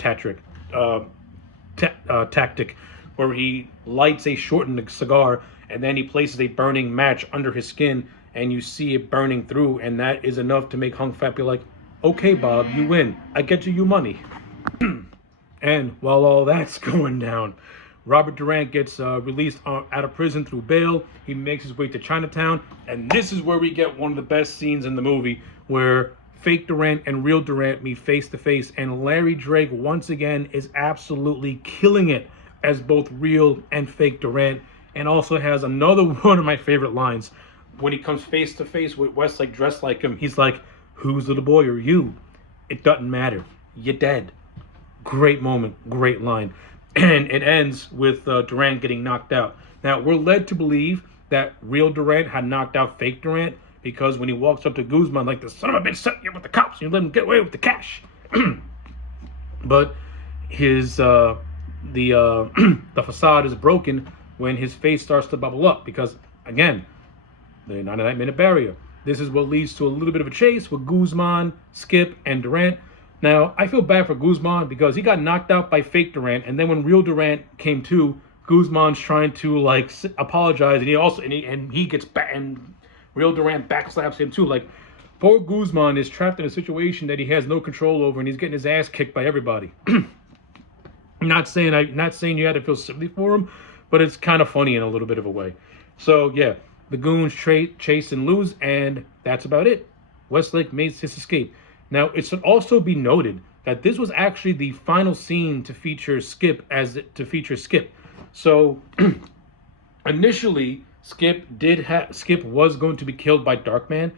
tactic where he lights a shortened cigar and then he places a burning match under his skin, and you see it burning through, and that is enough to make Hung Fat be like, "Okay, Bob, you win. I get you your money." And while all that's going down, Robert Durant gets released out of prison through bail. He makes his way to Chinatown, and this is where we get one of the best scenes in the movie, where fake Durant and real Durant meet face to face, and Larry Drake once again is absolutely killing it as both real and fake Durant, and also has another one of my favorite lines when he comes face to face with Westlake dressed like him. He's like, "Who's little boy or you? It doesn't matter. You're dead." Great moment, great line. And it ends with Durant getting knocked out. Now, we're led to believe that real Durant had knocked out fake Durant because when he walks up to Guzman, like, "The son of a bitch set you up with the cops, and you let him get away with the cash." But his the facade is broken when his face starts to bubble up because, again, the 99-minute barrier. This is what leads to a little bit of a chase with Guzman, Skip, and Durant. Now, I feel bad for Guzman because he got knocked out by fake Durant, and then when real Durant came to, Guzman's trying to like apologize, and he gets back, and real Durant backslaps him too. Like, poor Guzman is trapped in a situation that he has no control over, and he's getting his ass kicked by everybody. I'm not saying you had to feel sympathy for him, but it's kind of funny in a little bit of a way. So yeah, the goons chase and lose, and that's about it. Westlake makes his escape. Now, it should also be noted that this was actually the final scene to feature Skip. So initially, Skip was going to be killed by Darkman,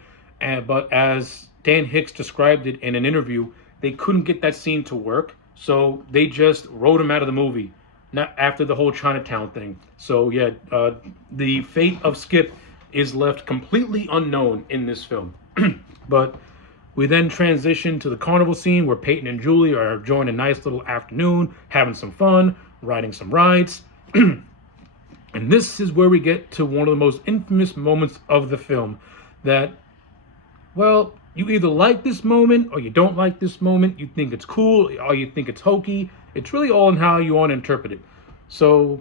but as Dan Hicks described it in an interview, they couldn't get that scene to work, so they just wrote him out of the movie. Not after the whole Chinatown thing. So yeah, the fate of Skip is left completely unknown in this film. But we then transition to the carnival scene where Peyton and Julie are enjoying a nice little afternoon, having some fun, riding some rides. And this is where we get to one of the most infamous moments of the film. That, well, you either like this moment or you don't like this moment. You think it's cool or you think it's hokey. It's really all in how you want to interpret it. So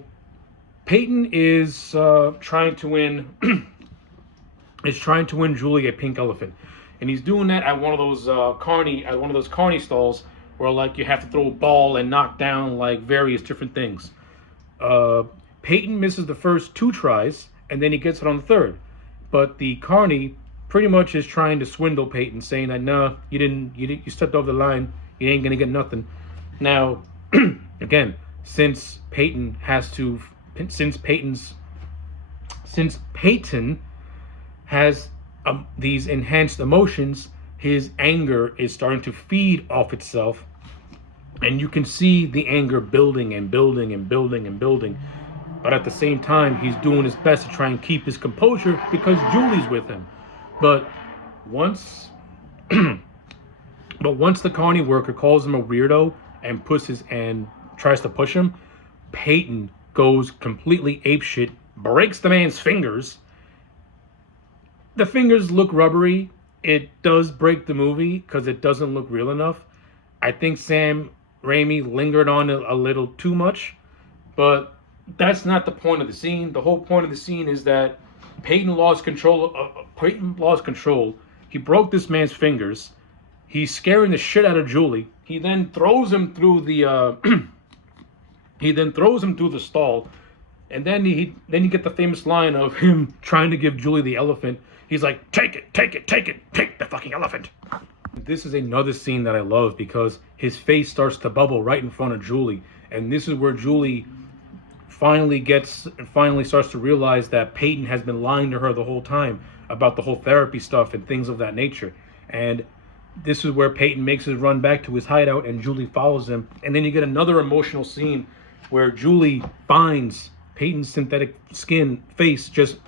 Peyton is trying to win Julie a pink elephant. And he's doing that at one of those carny stalls where, like, you have to throw a ball and knock down like various different things. Peyton misses the first 2 tries, and then he gets it on the third. But the carny pretty much is trying to swindle Peyton, saying that, "No, you stepped over the line. You ain't gonna get nothing." Now, again, since Peyton has these enhanced emotions, his anger is starting to feed off itself, and you can see the anger building and building and building and building. But at the same time, he's doing his best to try and keep his composure because Julie's with him. But once the carny worker calls him a weirdo and tries to push him, Peyton goes completely apeshit, breaks the man's fingers. The fingers look rubbery. It does break the movie because it doesn't look real enough. I think Sam Raimi lingered on it a little too much, but that's not the point of the scene. The whole point of the scene is that Peyton lost control. He broke this man's fingers. He's scaring the shit out of Julie. He then throws him through the stall, and then you get the famous line of him trying to give Julie the elephant. He's like, "Take it, take it, take it, take the fucking elephant." This is another scene that I love because his face starts to bubble right in front of Julie, and this is where Julie finally starts to realize that Peyton has been lying to her the whole time about the whole therapy stuff and things of that nature. And this is where Peyton makes his run back to his hideout and Julie follows him. And then you get another emotional scene where Julie finds Peyton's synthetic skin face just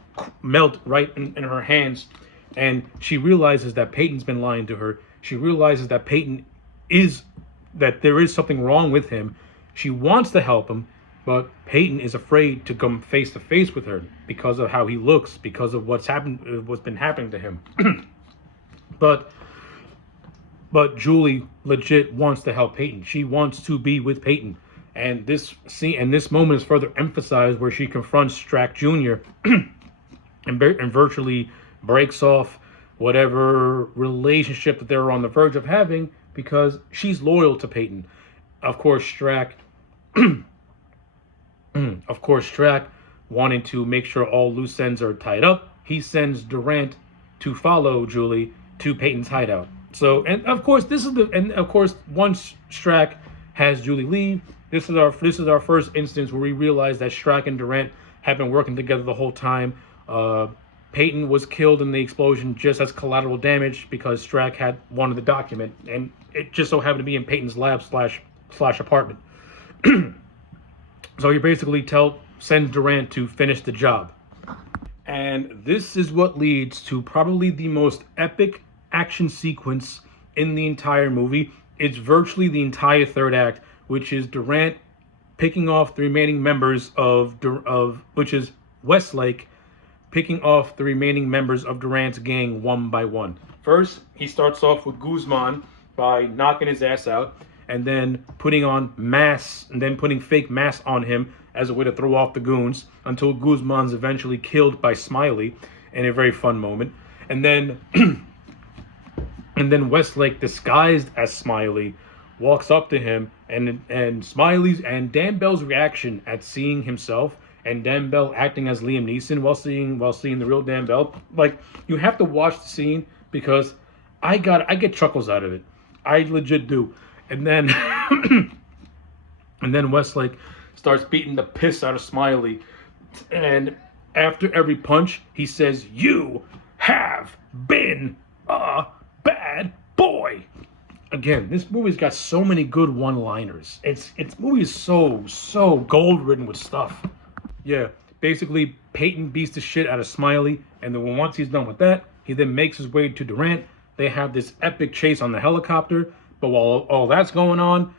melt right in her hands. And she realizes that Peyton's been lying to her. She realizes that that there is something wrong with him. She wants to help him, but Peyton is afraid to come face to face with her because of how he looks, because of what's been happening to him. But Julie legit wants to help Peyton. She wants to be with Peyton. And this moment is further emphasized where she confronts Strack Jr. and virtually breaks off whatever relationship that they're on the verge of having because she's loyal to Peyton. Of course, Strack wanting to make sure all loose ends are tied up, he sends Durant to follow Julie to Peyton's hideout. So, and of course, once Strack has Julie leave, this is our first instance where we realize that Strack and Durant have been working together the whole time. Peyton was killed in the explosion just as collateral damage because Strack had wanted the document, and it just so happened to be in Peyton's lab slash apartment. So he basically sends Durant to finish the job. And this is what leads to probably the most epic action sequence in the entire movie. It's virtually the entire third act, which is Durant picking off the remaining members which is Westlake picking off the remaining members of Durant's gang one by one. First, he starts off with Guzman by knocking his ass out, and then putting fake masks on him as a way to throw off the goons until Guzman's eventually killed by Smiley in a very fun moment. And then and then Westlake, disguised as Smiley, walks up to him, and Smiley's and Dan Bell's reaction at seeing himself, and Dan Bell acting as Liam Neeson while seeing the real Dan Bell. Like, you have to watch the scene because I get chuckles out of it. I legit do. And then and then Westlake starts beating the piss out of Smiley, and after every punch he says, "You have been a bad boy." Again, this movie's got so many good one-liners. Its movie is so gold-ridden with stuff. Yeah, basically Peyton beats the shit out of Smiley, and then once he's done with that, he then makes his way to Durant. They have this epic chase on the helicopter, but while all that's going on,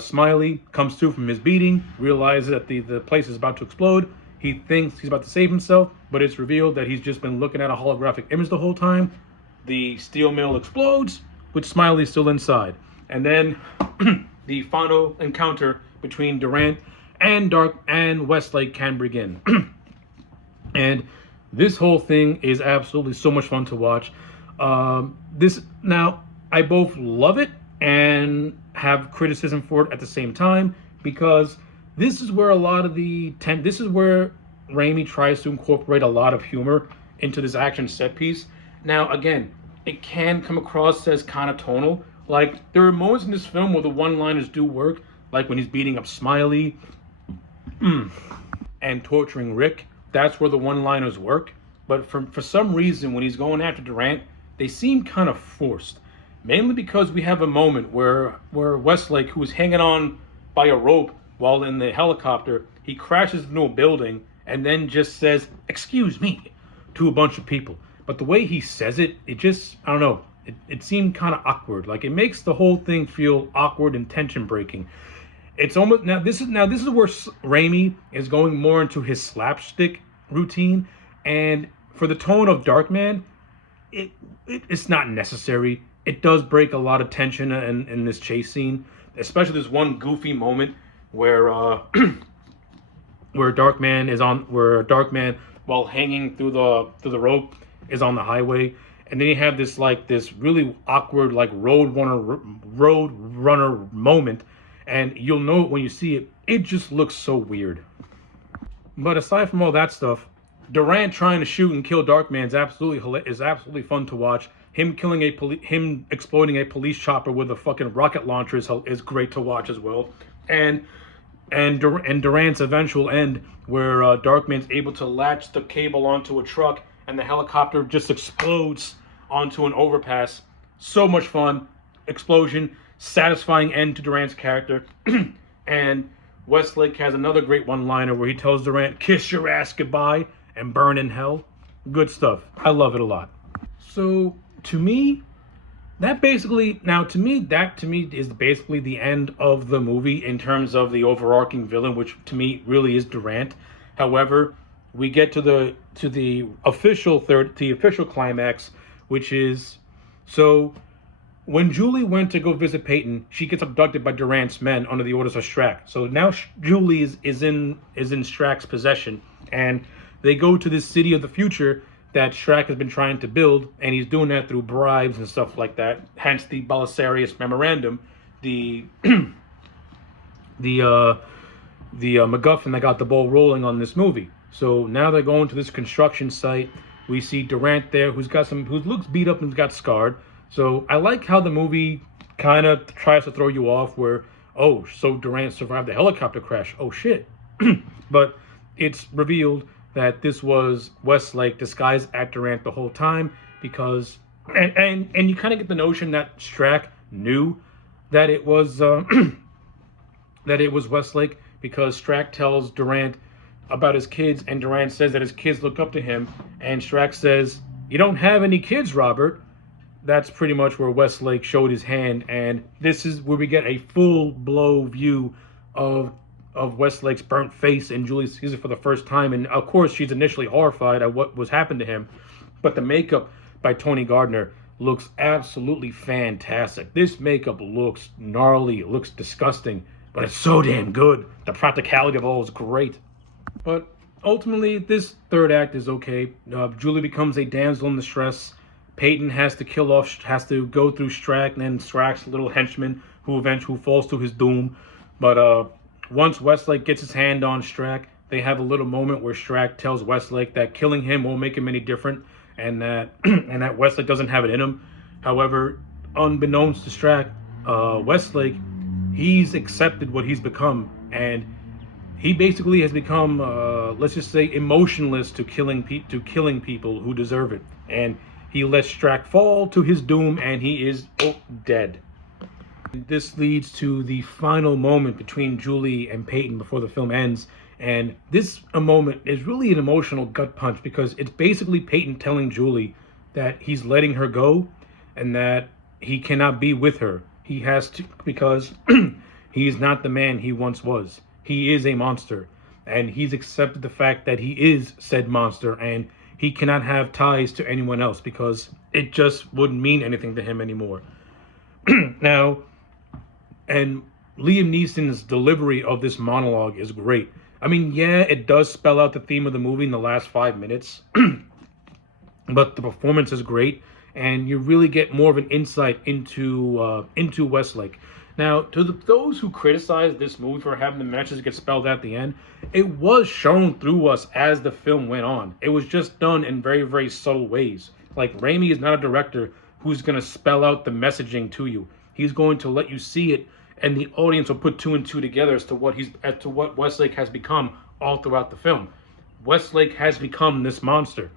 Smiley comes through from his beating, realizes that the place is about to explode. He thinks he's about to save himself, but it's revealed that he's just been looking at a holographic image the whole time. The steel mill explodes, with Smiley still inside. And then the final encounter between Durant and Westlake can begin. And this whole thing is absolutely so much fun to watch. I both love it and have criticism for it at the same time, because this is where this is where Raimi tries to incorporate a lot of humor into this action set piece. Now, again, it can come across as kind of tonal. Like, there are moments in this film where the one-liners do work, like when he's beating up Smiley and torturing Rick. That's where the one-liners work. But for some reason, when he's going after Durant, they seem kind of forced. Mainly because we have a moment where Westlake, who is hanging on by a rope while in the helicopter, he crashes into a building and then just says, "Excuse me," to a bunch of people. But the way he says it, I don't know, it seemed kind of awkward. Like, it makes the whole thing feel awkward and tension breaking. It's almost, this is where Raimi is going more into his slapstick routine, and for the tone of Darkman, it's not necessary. It does break a lot of tension in this chase scene, especially this one goofy moment where Darkman, while hanging through the rope, is on the highway, and then you have this really awkward road runner moment, and you'll know it when you see it. It just looks so weird. But aside from all that stuff, Durant trying to shoot and kill Darkman is absolutely fun to watch. Him exploding a police chopper with a fucking rocket launcher is great to watch as well. And Durant's eventual end, where Darkman's able to latch the cable onto a truck and the helicopter just explodes onto an overpass. So much fun. Explosion. Satisfying end to Durant's character. And Westlake has another great one-liner where he tells Durant, "Kiss your ass goodbye and burn in hell." Good stuff. I love it a lot. So, to me, that is basically the end of the movie in terms of the overarching villain, which to me really is Durant. However, we get to the official climax, which is, so when Julie went to go visit Peyton, she gets abducted by Durant's men under the orders of Strack. So now Julie is in Strack's possession, and they go to this city of the future that Strack has been trying to build, and he's doing that through bribes and stuff like that. Hence the Belisarius Memorandum, the MacGuffin that got the ball rolling on this movie. So now they're going to this construction site. We see Durant there, who looks beat up and got scarred. So I like how the movie kind of tries to throw you off where, oh, so Durant survived the helicopter crash. Oh shit. But it's revealed that this was Westlake disguised as Durant the whole time because and you kind of get the notion that Strack knew that it was that it was Westlake because Strack tells Durant about his kids, and Durant says that his kids look up to him, and Strack says, "You don't have any kids, Robert." That's pretty much where Westlake showed his hand, and this is where we get a full blow view of Westlake's burnt face, and Julie sees it for the first time, and of course she's initially horrified at what was happened to him, but the makeup by Tony Gardner looks absolutely fantastic. This makeup looks gnarly, it looks disgusting, but it's so damn good. The practicality of it all is great. But ultimately, this third act is okay. Julie becomes a damsel in distress. Peyton has to go through Strack, and then Strack's little henchman who eventually falls to his doom. But once Westlake gets his hand on Strack, they have a little moment where Strack tells Westlake that killing him won't make him any different, and that and that Westlake doesn't have it in him. However, unbeknownst to Strack, Westlake, he's accepted what he's become, and he basically has become, let's just say, emotionless to killing people who deserve it, and he lets Strack fall to his doom, and he is dead. This leads to the final moment between Julie and Peyton before the film ends, and this moment is really an emotional gut punch because it's basically Peyton telling Julie that he's letting her go, and that he cannot be with her. He has to because he's not the man he once was. He is a monster, and he's accepted the fact that he is said monster, and he cannot have ties to anyone else because it just wouldn't mean anything to him anymore. Now, and Liam Neeson's delivery of this monologue is great. I mean, yeah, it does spell out the theme of the movie in the last 5 minutes, but the performance is great, and you really get more of an insight into Westlake. Now, to those who criticize this movie for having the messages get spelled out at the end, it was shown through us as the film went on. It was just done in very, very subtle ways. Like, Raimi is not a director who's going to spell out the messaging to you. He's going to let you see it, and the audience will put two and two together as to what Westlake has become all throughout the film. Westlake has become this monster.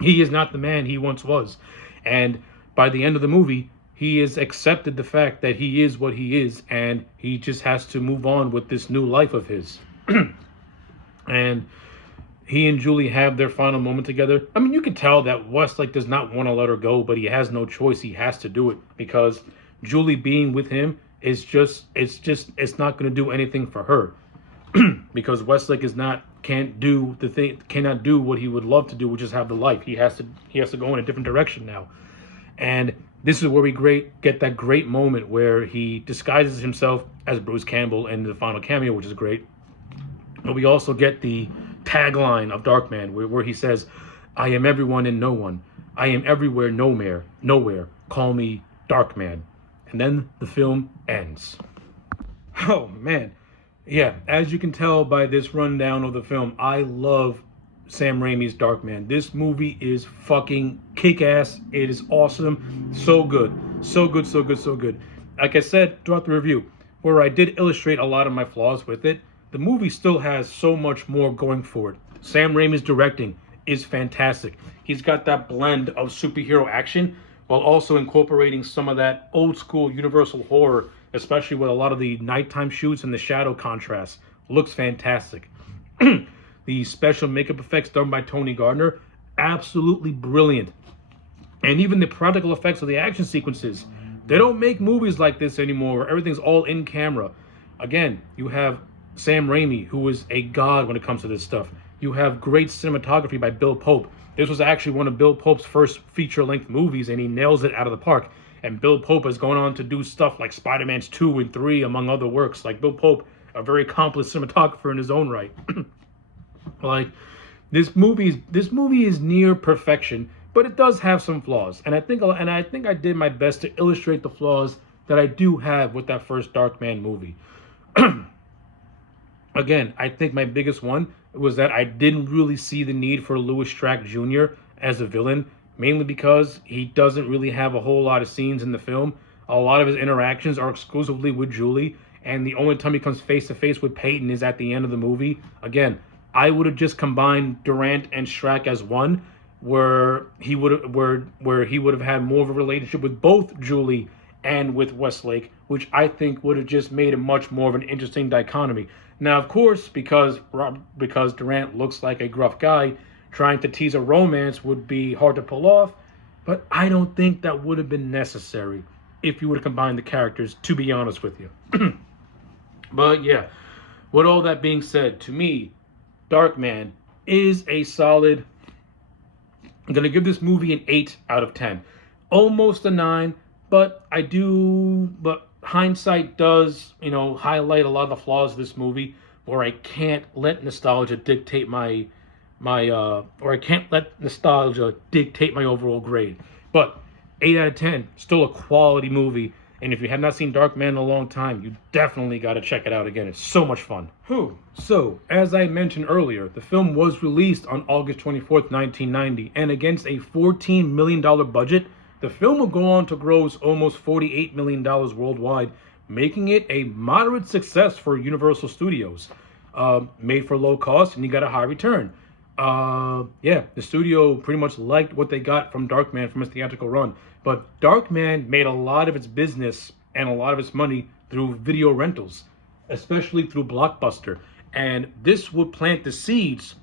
He is not the man he once was. And by the end of the movie, he has accepted the fact that he is what he is, and he just has to move on with this new life of his. And he and Julie have their final moment together. I mean, you can tell that Westlake does not want to let her go, but he has no choice. He has to do it because Julie being with him is it's not going to do anything for her. Because Westlake cannot do what he would love to do, which is have the life. He has to go in a different direction now. And this is where we get that great moment where he disguises himself as Bruce Campbell in the final cameo, which is great. But we also get the tagline of Darkman where he says, "I am everyone and no one. I am everywhere, nowhere. Call me Darkman." And then the film ends. Oh, man. Yeah, as you can tell by this rundown of the film, I love Sam Raimi's Darkman. This movie is fucking kick-ass. It is awesome. So good. So good, so good, so good. Like I said throughout the review, where I did illustrate a lot of my flaws with it, the movie still has so much more going for it. Sam Raimi's directing is fantastic. He's got that blend of superhero action while also incorporating some of that old school Universal horror, especially with a lot of the nighttime shoots and the shadow contrast. Looks fantastic. The special makeup effects done by Tony Gardner, absolutely brilliant. And even the practical effects of the action sequences. They don't make movies like this anymore where everything's all in camera. Again, you have Sam Raimi, who is a god when it comes to this stuff. You have great cinematography by Bill Pope. This was actually one of Bill Pope's first feature-length movies, and he nails it out of the park. And Bill Pope has gone on to do stuff like Spider-Man's 2 and 3, among other works. Like, Bill Pope, a very accomplished cinematographer in his own right. Like, this movie is near perfection, but it does have some flaws. And I think I did my best to illustrate the flaws that I do have with that first Darkman movie. Again, I think my biggest one was that I didn't really see the need for Louis Strack Jr. as a villain, mainly because he doesn't really have a whole lot of scenes in the film. A lot of his interactions are exclusively with Julie, and the only time he comes face to face with Peyton is at the end of the movie. Again, I would have just combined Durant and Shrek as one, where he would have had more of a relationship with both Julie and with Westlake, which I think would have just made it much more of an interesting dichotomy. Now, of course, because Durant looks like a gruff guy, trying to tease a romance would be hard to pull off, but I don't think that would have been necessary if you would have combined the characters, to be honest with you. But yeah, with all that being said, to me, Darkman is a solid. I'm going to give this movie an 8 out of 10. Almost a 9, but but hindsight does, highlight a lot of the flaws of this movie where I can't let nostalgia dictate or I can't let nostalgia dictate my overall grade. But 8 out of 10, still a quality movie. And if you have not seen Darkman in a long time, you definitely got to check it out again. It's so much fun. So, as I mentioned earlier, the film was released on August 24th, 1990, and against a $14 million budget, the film would go on to gross almost $48 million worldwide, making it a moderate success for Universal Studios. Made for low cost, and you got a high return. The studio pretty much liked what they got from Darkman from its theatrical run. But Darkman made a lot of its business and a lot of its money through video rentals, especially through Blockbuster. And this would plant the seeds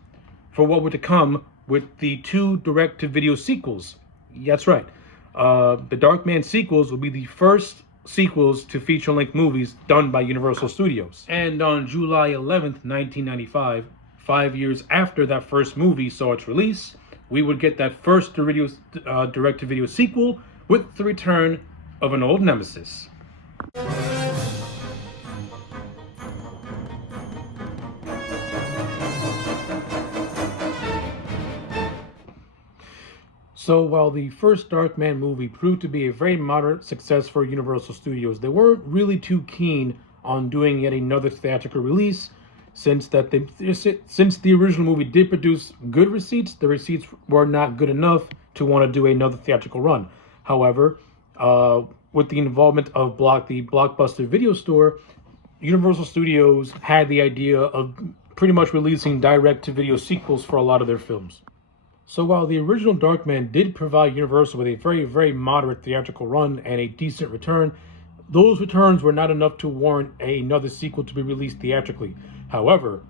for what would to come with the 2 direct-to-video sequels. That's right. The Darkman sequels will be the first sequels to feature-length movies done by Universal Studios. And on July 11th, 1995, 5 years after that first movie saw its release, we would get that first direct-to-video sequel with the return of an old nemesis. So while the first Darkman movie proved to be a very moderate success for Universal Studios, they weren't really too keen on doing yet another theatrical release, since the original movie did produce good receipts. The receipts were not good enough to want to do another theatrical run. However, with the involvement of the Blockbuster video store, Universal Studios had the idea of pretty much releasing direct-to-video sequels for a lot of their films. So while the original Darkman did provide Universal with a very, very moderate theatrical run and a decent return, those returns were not enough to warrant another sequel to be released theatrically. However,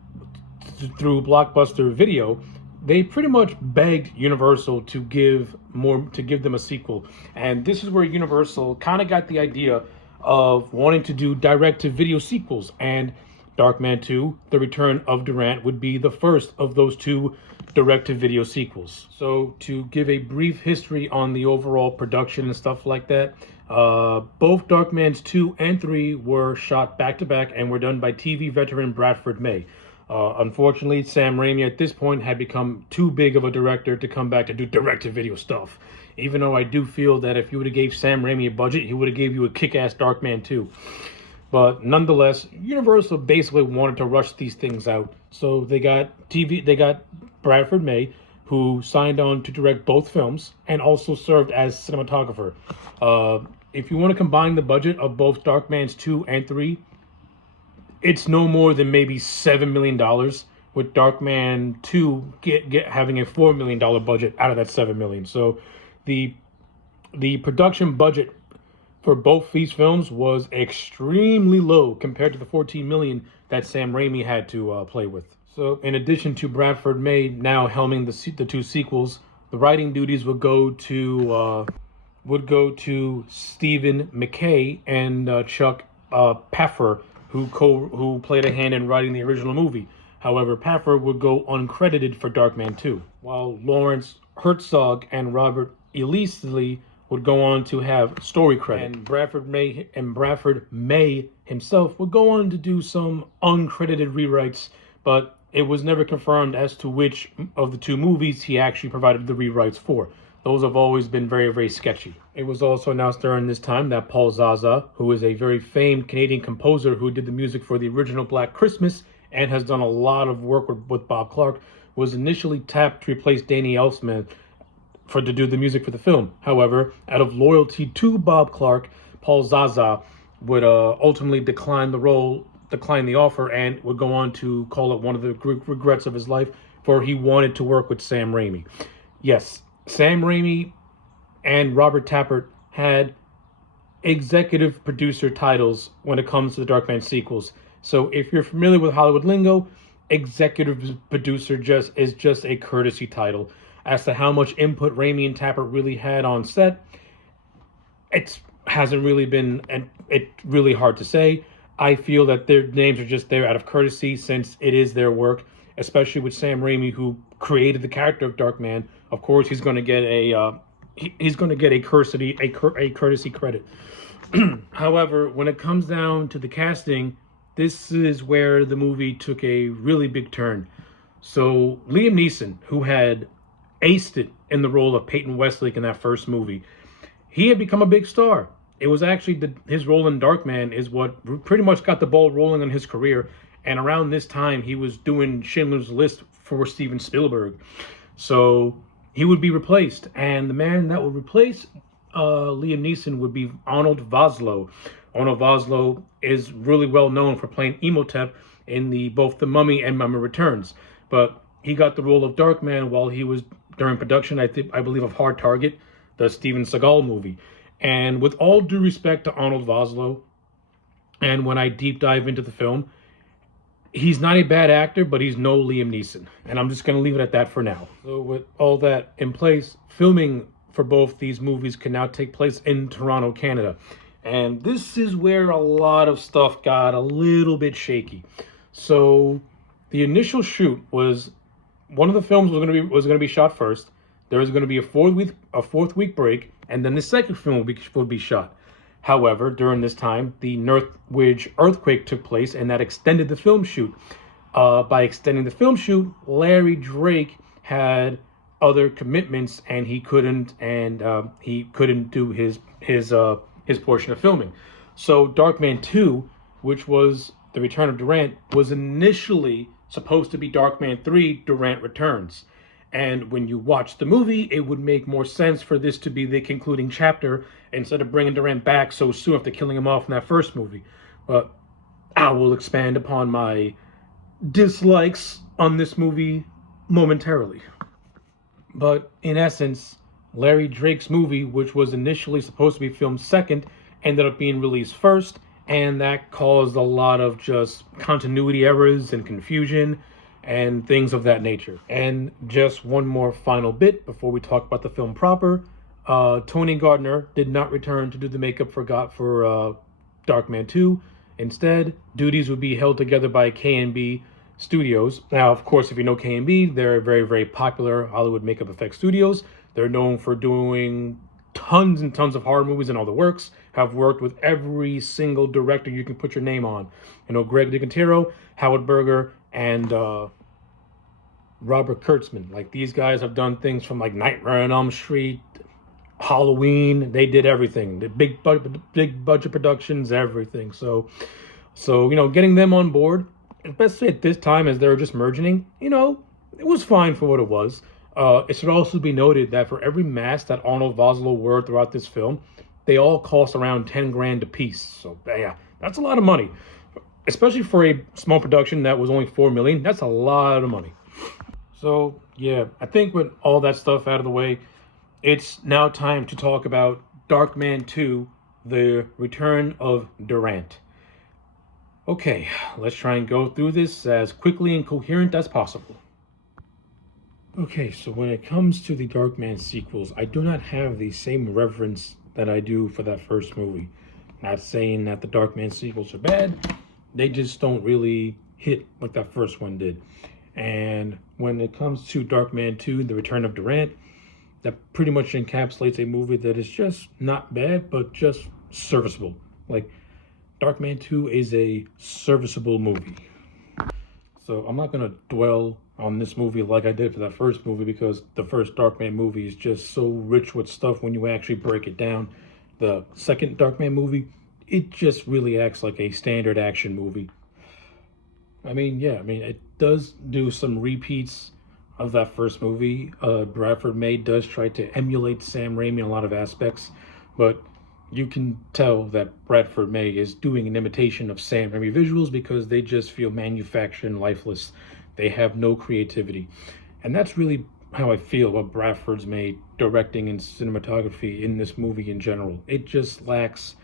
through Blockbuster Video, they pretty much begged Universal to give them a sequel. And this is where Universal kind of got the idea of wanting to do direct-to-video sequels. And Darkman 2, The Return of Durant, would be the first of those 2 direct-to-video sequels. So to give a brief history on the overall production and stuff like that, both Darkmans 2 and 3 were shot back-to-back and were done by TV veteran Bradford May. Unfortunately, Sam Raimi at this point had become too big of a director to come back to do direct-to-video stuff. Even though I do feel that if you would have gave Sam Raimi a budget, he would have gave you a kick-ass Darkman 2. But nonetheless, Universal basically wanted to rush these things out. So they got Bradford May, who signed on to direct both films and also served as cinematographer. If you want to combine the budget of both Darkmans 2 and 3, it's no more than maybe $7 million, with Darkman 2 having a $4 million budget out of that $7 million. So the production budget for both these films was extremely low compared to the $14 million that Sam Raimi had to play with. So in addition to Bradford May now helming the 2 sequels, the writing duties would go to Stephen McKay and Chuck Paffer, who played a hand in writing the original movie. However, Paffer would go uncredited for Darkman 2, while Lawrence Herzog and Robert Easley would go on to have story credit. And Bradford May himself would go on to do some uncredited rewrites, but it was never confirmed as to which of the 2 movies he actually provided the rewrites for. Those have always been very, very sketchy. It was also announced during this time that Paul Zaza, who is a very famed Canadian composer who did the music for the original Black Christmas and has done a lot of work with Bob Clark, was initially tapped to replace Danny Elfman to do the music for the film. However, out of loyalty to Bob Clark, Paul Zaza would ultimately decline the offer, and would go on to call it one of the regrets of his life, for he wanted to work with Sam Raimi. Yes, Sam Raimi and Robert Tappert had executive producer titles when it comes to the Darkman sequels. So if you're familiar with Hollywood lingo, executive producer is just a courtesy title. As to how much input Raimi and Tappert really had on set, it hasn't really been, and it's really hard to say. I feel that their names are just there out of courtesy, since it is their work, especially with Sam Raimi, who created the character of Darkman. Of course, he's going to get a courtesy credit. However, when it comes down to the casting, this is where the movie took a really big turn. So Liam Neeson, who had aced it in the role of Peyton Westlake in that first movie, he had become a big star. It was actually his role in Darkman is what pretty much got the ball rolling on his career. And around this time, he was doing Schindler's List for Steven Spielberg. So he would be replaced. And the man that would replace Liam Neeson would be Arnold Vosloo. Arnold Vosloo is really well known for playing Imhotep in both The Mummy and Mummy Returns. But he got the role of Darkman while he was during production, I believe, of Hard Target, the Steven Seagal movie. And with all due respect to Arnold Vosloo, and when I deep dive into the film, he's not a bad actor, but he's no Liam Neeson. And I'm just going to leave it at that for now. So with all that in place, filming for both these movies can now take place in Toronto, Canada. And this is where a lot of stuff got a little bit shaky. So the initial shoot was, one of the films was going to be shot first. There was going to be a fourth week break, and then the second film would be shot. However, during this time, the Northridge earthquake took place, and that extended the film shoot. By extending the film shoot, Larry Drake had other commitments, and he couldn't do his portion of filming. So Darkman II, which was The Return of Durant, was initially supposed to be Darkman III, Durant Returns. And when you watch the movie, it would make more sense for this to be the concluding chapter instead of bringing Durant back so soon after killing him off in that first movie. But I will expand upon my dislikes on this movie momentarily. But in essence, Larry Drake's movie, which was initially supposed to be filmed second, ended up being released first, and that caused a lot of just continuity errors and confusion and things of that nature. And just one more final bit before we talk about the film proper. Tony Gardner did not return to do the makeup for Darkman 2. Instead, duties would be held together by K&B Studios. Now, of course, if you know K&B, they're very, very popular Hollywood makeup effects studios. They're known for doing tons and tons of horror movies and all the works, have worked with every single director you can put your name on. You know, Greg Nicotero, Howard Berger, and Robert Kurtzman. Like, these guys have done things from like Nightmare on Elm Street, Halloween. They did everything. The big budget productions, everything. So you know, getting them on board, especially at this time as they were just merging, you know, it was fine for what it was. It should also be noted that for every mask that Arnold Vosloo wore throughout this film, they all cost around 10 grand a piece. So yeah, that's a lot of money, especially for a small production that was only $4 million. That's a lot of money. So yeah, I think with all that stuff out of the way, it's now time to talk about Darkman 2, The Return of Durant. Okay, let's try and go through this as quickly and coherent as possible. Okay, so when it comes to the Darkman sequels, I do not have the same reverence that I do for that first movie. Not saying that the Darkman sequels are bad, they just don't really hit like that first one did. And when it comes to Darkman 2, The Return of Durant, that pretty much encapsulates a movie that is just not bad, but just serviceable. Like, Darkman 2 is a serviceable movie. So I'm not going to dwell on this movie like I did for that first movie, because the first Darkman movie is just so rich with stuff when you actually break it down. The second Darkman movie, it just really acts like a standard action movie. I mean, yeah, it does do some repeats of that first movie. Bradford May does try to emulate Sam Raimi in a lot of aspects, but you can tell that Bradford May is doing an imitation of Sam Raimi visuals because they just feel manufactured and lifeless. They have no creativity. And that's really how I feel about Bradford's May directing and cinematography in this movie in general. It just lacks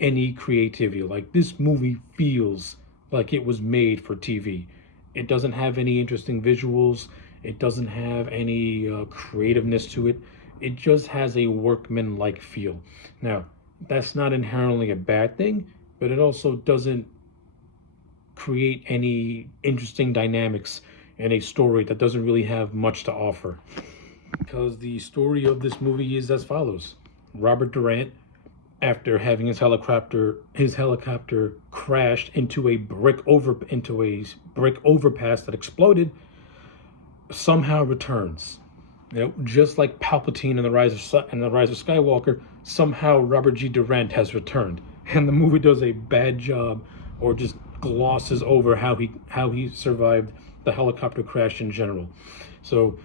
any creativity. Like, this movie feels like it was made for TV. It doesn't have any interesting visuals. It doesn't have any creativeness to it. It just has a workman-like feel. Now, that's not inherently a bad thing, but it also doesn't create any interesting dynamics in a story that doesn't really have much to offer. Because the story of this movie is as follows: Robert Durant, after having his helicopter crashed into a brick overpass that exploded, somehow returns. You know, just like Palpatine in the Rise of Skywalker, somehow Robert G. Durant has returned, and the movie does a bad job, or just glosses over how he survived the helicopter crash in general. So,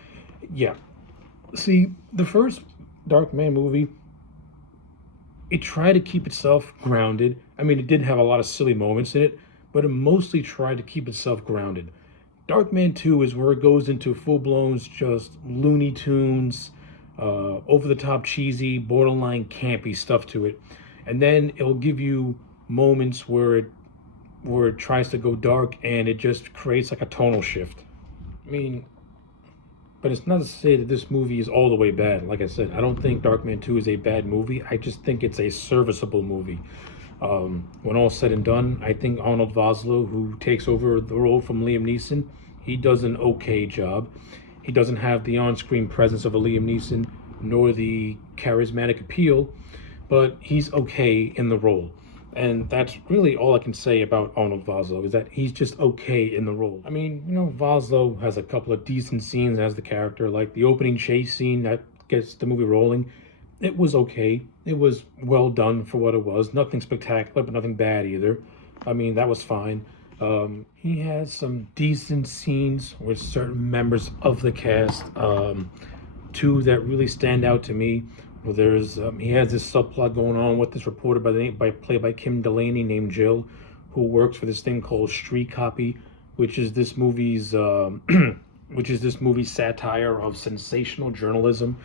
yeah. See, the first Darkman movie, it tried to keep itself grounded. I mean, it did have a lot of silly moments in it, but it mostly tried to keep itself grounded. Darkman 2 is where it goes into full-blown just Looney Tunes, over-the-top cheesy, borderline campy stuff to it. And then it'll give you moments where it tries to go dark, and it just creates like a tonal shift. I mean, but it's not to say that this movie is all the way bad. Like I said, I don't think Darkman 2 is a bad movie. I just think it's a serviceable movie. When all said and done, I think Arnold Vosloo, who takes over the role from Liam Neeson, he does an okay job. He doesn't have the on-screen presence of a Liam Neeson, nor the charismatic appeal, but he's okay in the role. And that's really all I can say about Arnold Vosloo, is that he's just okay in the role. I mean, Vosloo has a couple of decent scenes as the character, like the opening chase scene that gets the movie rolling. It was okay. It was well done for what it was. Nothing spectacular, but nothing bad either. I mean, that was fine. He has some decent scenes with certain members of the cast. Two that really stand out to me. Well, he has this subplot going on with this reporter played by Kim Delaney, named Jill, who works for this thing called Street Copy, which is this movie's satire of sensational journalism.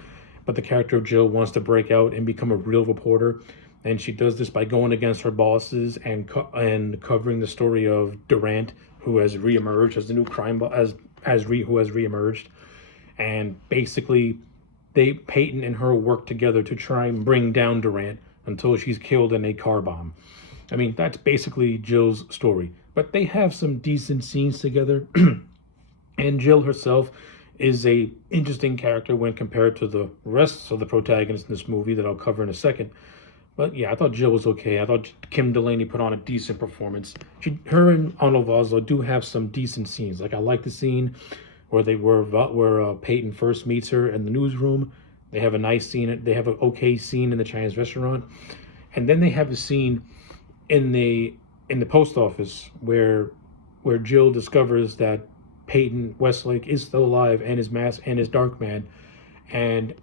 But the character of Jill wants to break out and become a real reporter, and she does this by going against her bosses and covering the story of Durant, who has reemerged as the new crime boss, who has reemerged, and basically Peyton and her work together to try and bring down Durant until she's killed in a car bomb. I mean, that's basically Jill's story. But they have some decent scenes together, and Jill herself is a interesting character when compared to the rest of the protagonists in this movie that I'll cover in a second. But yeah, I thought Jill was okay. I thought Kim Delaney put on a decent performance. Her and Arnold Vosloo do have some decent scenes. Like, I like the scene where Peyton first meets her in the newsroom. They have a nice scene. They have an okay scene in the Chinese restaurant, and then they have a scene in the post office where Jill discovers that Peyton Westlake is still alive and is Darkman. And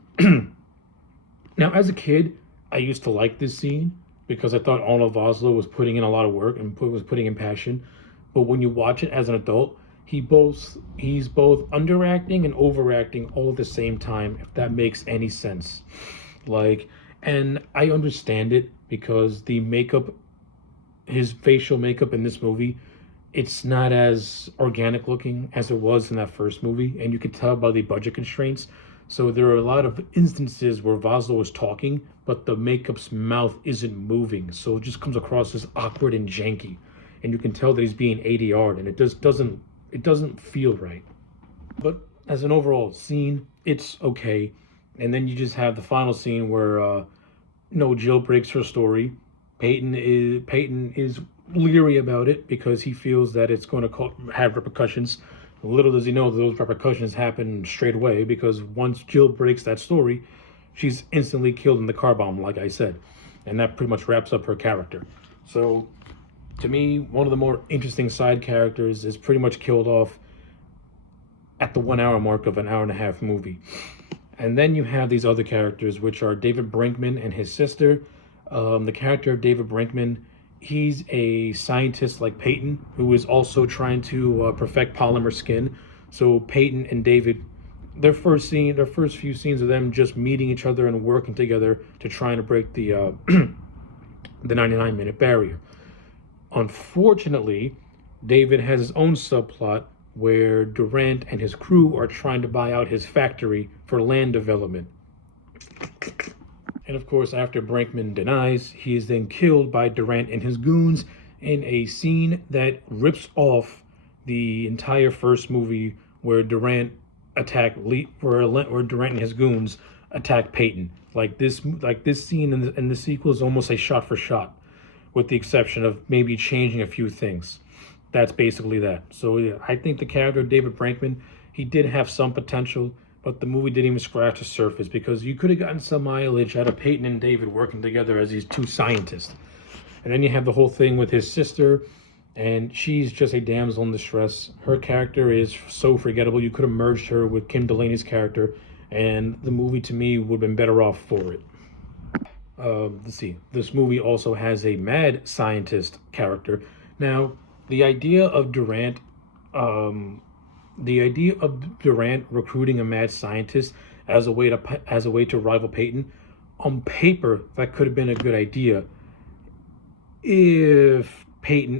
now, as a kid, I used to like this scene because I thought Arnold Vosloo was putting in a lot of work and was putting in passion. But when you watch it as an adult, he's both underacting and overacting all at the same time, if that makes any sense. And I understand it because his facial makeup in this movie, it's not as organic looking as it was in that first movie, and you can tell by the budget constraints. So there are a lot of instances where Vosloo is talking, but the makeup's mouth isn't moving, so it just comes across as awkward and janky, and you can tell that he's being ADR'd, and it doesn't feel right. But as an overall scene, it's okay. And then you just have the final scene where Jill breaks her story. Peyton is leery about it because he feels that it's going to have repercussions. Little does he know that those repercussions happen straight away, because once Jill breaks that story, she's instantly killed in the car bomb, like I said. And that pretty much wraps up her character. So, to me, one of the more interesting side characters is pretty much killed off at the 1 hour mark of an hour and a half movie. And then you have these other characters, which are David Brinkman and his sister. The character of David Brinkman, he's a scientist like Peyton, who is also trying to perfect polymer skin. So Peyton and David, their first few scenes of them just meeting each other and working together to try and break the the 99-minute barrier. Unfortunately, David has his own subplot where Durant and his crew are trying to buy out his factory for land development. And of course, after Brinkman denies, he is then killed by Durant and his goons in a scene that rips off the entire first movie where Durant where Durant and his goons attack Peyton. Like this scene in the sequel is almost a shot for shot, with the exception of maybe changing a few things. That's basically that. So yeah, I think the character of David Brinkman, he did have some potential, but the movie didn't even scratch the surface because you could have gotten some mileage out of Peyton and David working together as these two scientists. And then you have the whole thing with his sister, and she's just a damsel in distress. Her character is so forgettable. You could have merged her with Kim Delaney's character, and the movie to me would have been better off for it. Let's see. This movie also has a mad scientist character. Now, the idea of Durant recruiting a mad scientist as a way to rival Peyton, on paper that could have been a good idea if Peyton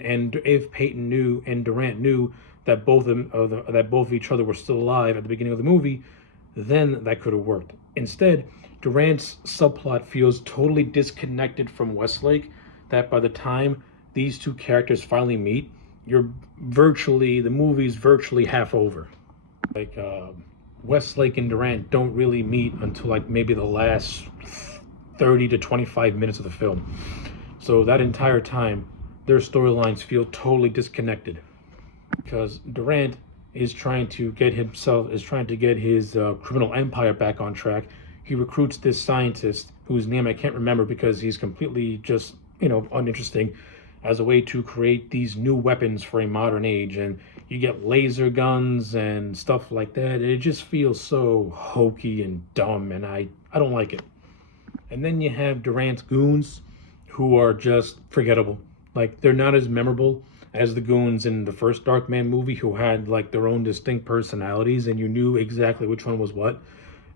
knew and Durant knew that both of each other were still alive at the beginning of the movie, then that could have worked. Instead, Durant's subplot feels totally disconnected from Westlake, that by the time these two characters finally meet, the movie's virtually half over. Like Westlake and Durant don't really meet until like maybe the last 30 to 25 minutes of the film. So that entire time, their storylines feel totally disconnected because Durant is trying to get his criminal empire back on track. He recruits this scientist whose name I can't remember because he's completely just uninteresting, as a way to create these new weapons for a modern age, and you get laser guns and stuff like that. It just feels so hokey and dumb, and I don't like it. And then you have Durant's goons, who are just forgettable. Like, they're not as memorable as the goons in the first Darkman movie, who had like their own distinct personalities and you knew exactly which one was what.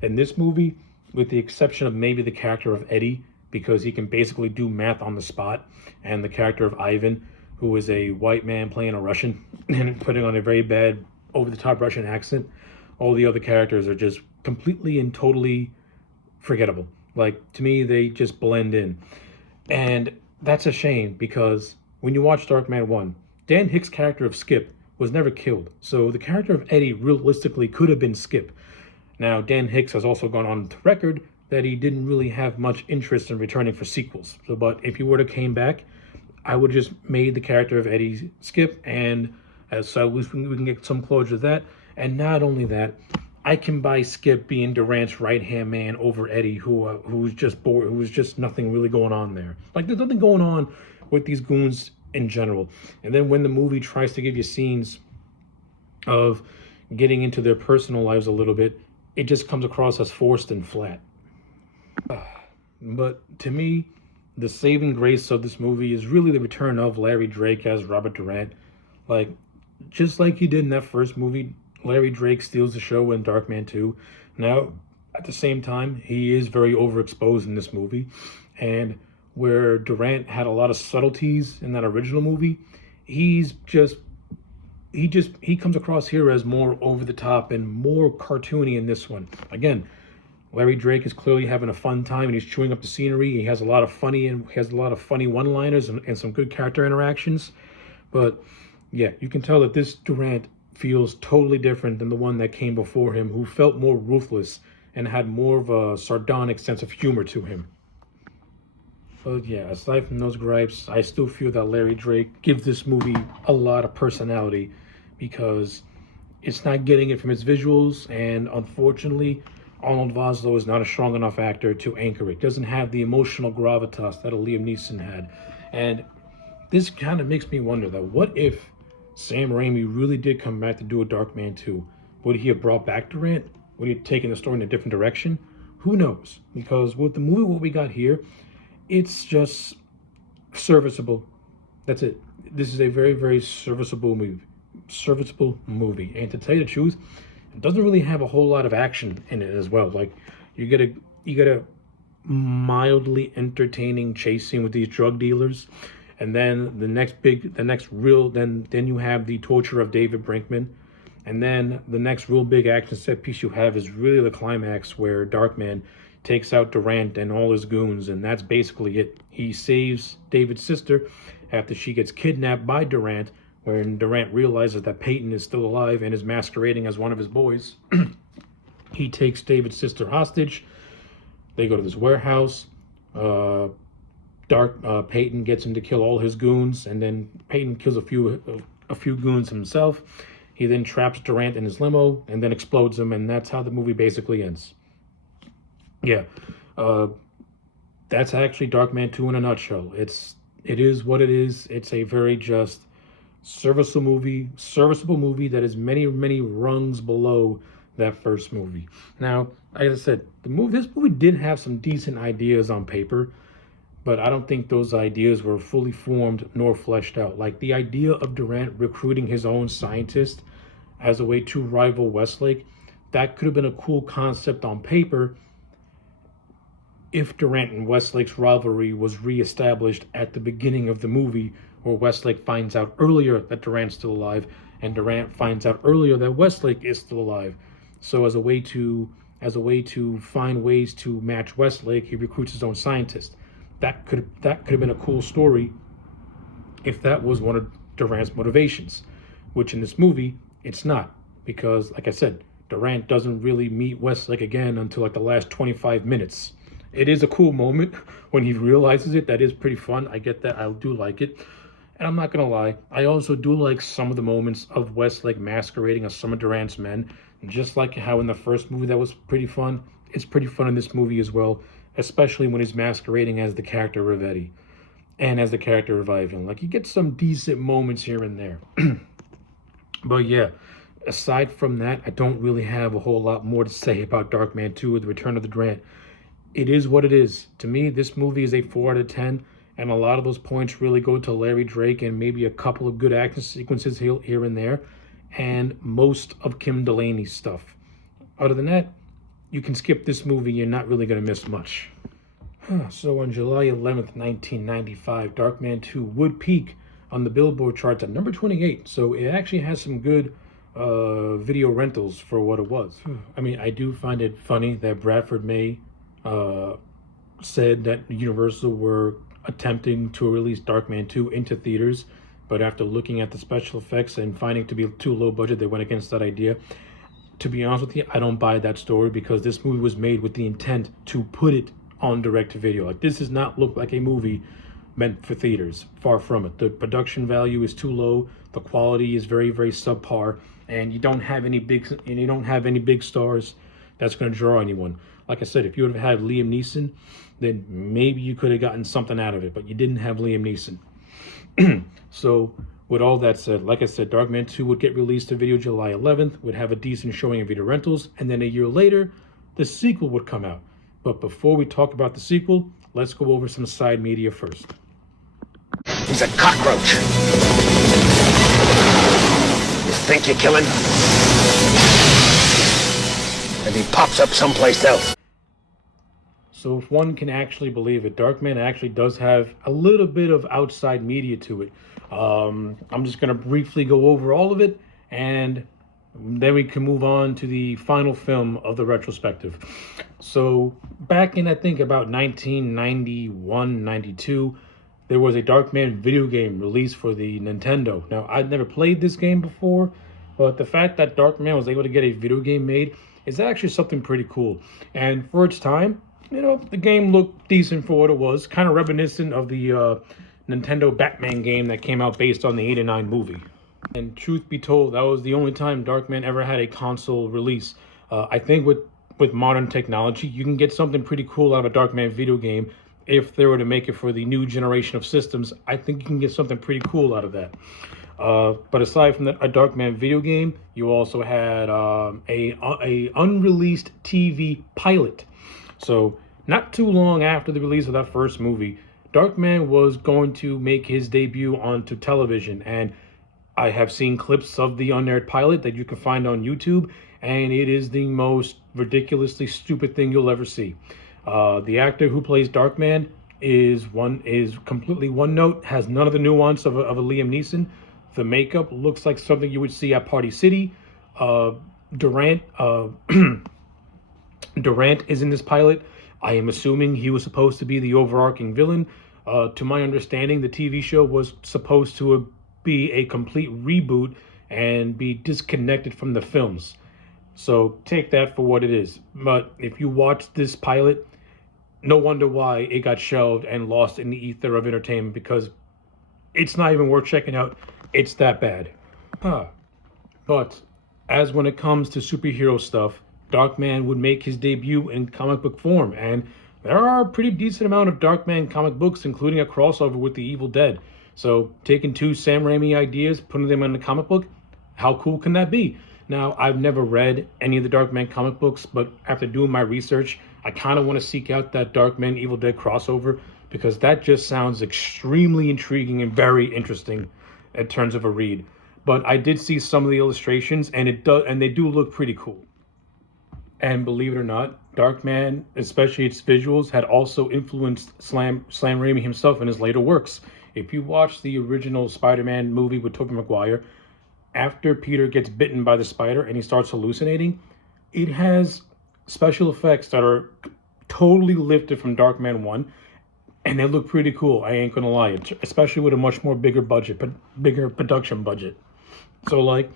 In this movie, with the exception of maybe the character of Eddie, because he can basically do math on the spot, and the character of Ivan, who is a white man playing a Russian and putting on a very bad, over-the-top Russian accent. All the other characters are just completely and totally forgettable. Like, to me, they just blend in. And that's a shame, because when you watch Darkman 1, Dan Hicks' character of Skip was never killed. So the character of Eddie realistically could have been Skip. Now, Dan Hicks has also gone on to record that he didn't really have much interest in returning for sequels. So, but if he would have came back, I would just made the character of Eddie Skip, and so at least we can get some closure to that. And not only that, I can buy Skip being Durant's right-hand man over Eddie, who's just bored, who's just nothing really going on there. Like, there's nothing going on with these goons in general. And then when the movie tries to give you scenes of getting into their personal lives a little bit, it just comes across as forced and flat. But to me, the saving grace of this movie is really the return of Larry Drake as Robert Durant. Like, just like he did in that first movie, Larry Drake steals the show in Darkman 2. Now, at the same time, he is very overexposed in this movie. And where Durant had a lot of subtleties in that original movie, he comes across here as more over the top and more cartoony in this one. Again, Larry Drake is clearly having a fun time and he's chewing up the scenery. He has a lot of funny one-liners and some good character interactions. But yeah, you can tell that this Durant feels totally different than the one that came before him, who felt more ruthless and had more of a sardonic sense of humor to him. But yeah, aside from those gripes, I still feel that Larry Drake gives this movie a lot of personality, because it's not getting it from its visuals, and unfortunately, Arnold Vosloo is not a strong enough actor to anchor it. Doesn't have the emotional gravitas that a Liam Neeson had. And this kind of makes me wonder, though, what if Sam Raimi really did come back to do a Darkman 2? Would he have brought back Durant? Would he have taken the story in a different direction? Who knows? Because with the movie, what we got here, it's just serviceable. That's it. This is a very, very serviceable movie. Serviceable movie. And to tell you the truth, it doesn't really have a whole lot of action in it as well. Like you get a mildly entertaining chase scene with these drug dealers, and then then you have the torture of David Brinkman, and then the next real big action set piece you have is really the climax where Darkman takes out Durant and all his goons, and that's basically it. He saves David's sister after she gets kidnapped by Durant, when Durant realizes that Peyton is still alive and is masquerading as one of his boys. He takes David's sister hostage. They go to this warehouse. Peyton gets him to kill all his goons, and then Peyton kills a few goons himself. He then traps Durant in his limo and then explodes him, and that's how the movie basically ends. Yeah, that's actually Darkman 2 in a nutshell. It is what it is. It's a very just serviceable movie that is many, many rungs below that first movie. Now, like I said, this movie did have some decent ideas on paper, but I don't think those ideas were fully formed nor fleshed out. Like the idea of Durant recruiting his own scientist as a way to rival Westlake, that could have been a cool concept on paper if Durant and Westlake's rivalry was reestablished at the beginning of the movie, where Westlake finds out earlier that Durant's still alive, and Durant finds out earlier that Westlake is still alive. So as a way to find ways to match Westlake, he recruits his own scientist. That could have been a cool story if that was one of Durant's motivations, which in this movie it's not, because like I said, Durant doesn't really meet Westlake again until like the last 25 minutes. It is a cool moment when he realizes it. That is pretty fun. I get that. I do like it. And I'm not going to lie, I also do like some of the moments of Westlake masquerading as some of Durant's men. And just like how in the first movie that was pretty fun, it's pretty fun in this movie as well, especially when he's masquerading as the character Ravetti and as the character Reviving. Like, you get some decent moments here and there. But yeah, aside from that, I don't really have a whole lot more to say about Darkman 2, The Return of the Durant. It is what it is. To me, this movie is a 4 out of 10, and a lot of those points really go to Larry Drake and maybe a couple of good action sequences here and there, and most of Kim Delaney's stuff. Other than that, you can skip this movie. You're not really going to miss much. So on July 11th, 1995, Darkman 2 would peak on the Billboard charts at number 28. So it actually has some good video rentals for what it was. I mean, I do find it funny that Bradford May said that Universal were attempting to release Darkman 2 into theaters, but after looking at the special effects and finding it to be too low budget, they went against that idea. To be honest with you, I don't buy that story, because this movie was made with the intent to put it on direct-to-video. Like, this does not look like a movie meant for theaters. Far from it. The production value is too low. The quality is very, very subpar, and you don't have any big stars that's going to draw anyone. Like I said, if you would have had Liam Neeson, then maybe you could have gotten something out of it, but you didn't have Liam Neeson. So with all that said, like I said, Darkman 2 would get released to video July 11th, would have a decent showing in video rentals, and then a year later, the sequel would come out. But before we talk about the sequel, let's go over some side media first. He's a cockroach. You think you're killing? And he pops up someplace else. So if one can actually believe it, Darkman actually does have a little bit of outside media to it. I'm just going to briefly go over all of it, and then we can move on to the final film of the retrospective. So back in, I think, about 1991, 92, there was a Darkman video game released for the Nintendo. Now, I'd never played this game before, but the fact that Darkman was able to get a video game made is actually something pretty cool. And for its time, you know, the game looked decent for what it was, kind of reminiscent of the Nintendo Batman game that came out based on the '89 movie. And truth be told, that was the only time Darkman ever had a console release. I think with modern technology, you can get something pretty cool out of a Darkman video game. If they were to make it for the new generation of systems, I think you can get something pretty cool out of that. But aside from a Darkman video game, you also had a unreleased TV pilot. So not too long after the release of that first movie, Darkman was going to make his debut onto television, and I have seen clips of the unaired pilot that you can find on YouTube, and it is the most ridiculously stupid thing you'll ever see. The actor who plays Darkman is completely one note, has none of the nuance of a Liam Neeson. The makeup looks like something you would see at Party City. Durant Durant is in this pilot. I am assuming he was supposed to be the overarching villain. To my understanding, the TV show was supposed to be a complete reboot and be disconnected from the films. So take that for what it is. But if you watch this pilot, no wonder why it got shelved and lost in the ether of entertainment, because it's not even worth checking out. It's that bad. But as when it comes to superhero stuff, Darkman would make his debut in comic book form, and there are a pretty decent amount of Darkman comic books, including a crossover with the Evil Dead. So taking two Sam Raimi ideas, putting them in a comic book, how cool can that be? Now, I've never read any of the Darkman comic books, but after doing my research, I kind of want to seek out that Darkman Evil Dead crossover, because that just sounds extremely intriguing and very interesting in terms of a read. But I did see some of the illustrations, and they do look pretty cool. And believe it or not, Darkman, especially its visuals, had also influenced Sam Raimi himself in his later works. If you watch the original Spider-Man movie with Tobey Maguire, after Peter gets bitten by the spider and he starts hallucinating, it has special effects that are totally lifted from Darkman 1, and they look pretty cool, I ain't gonna lie, especially with a much more bigger production budget. So, like,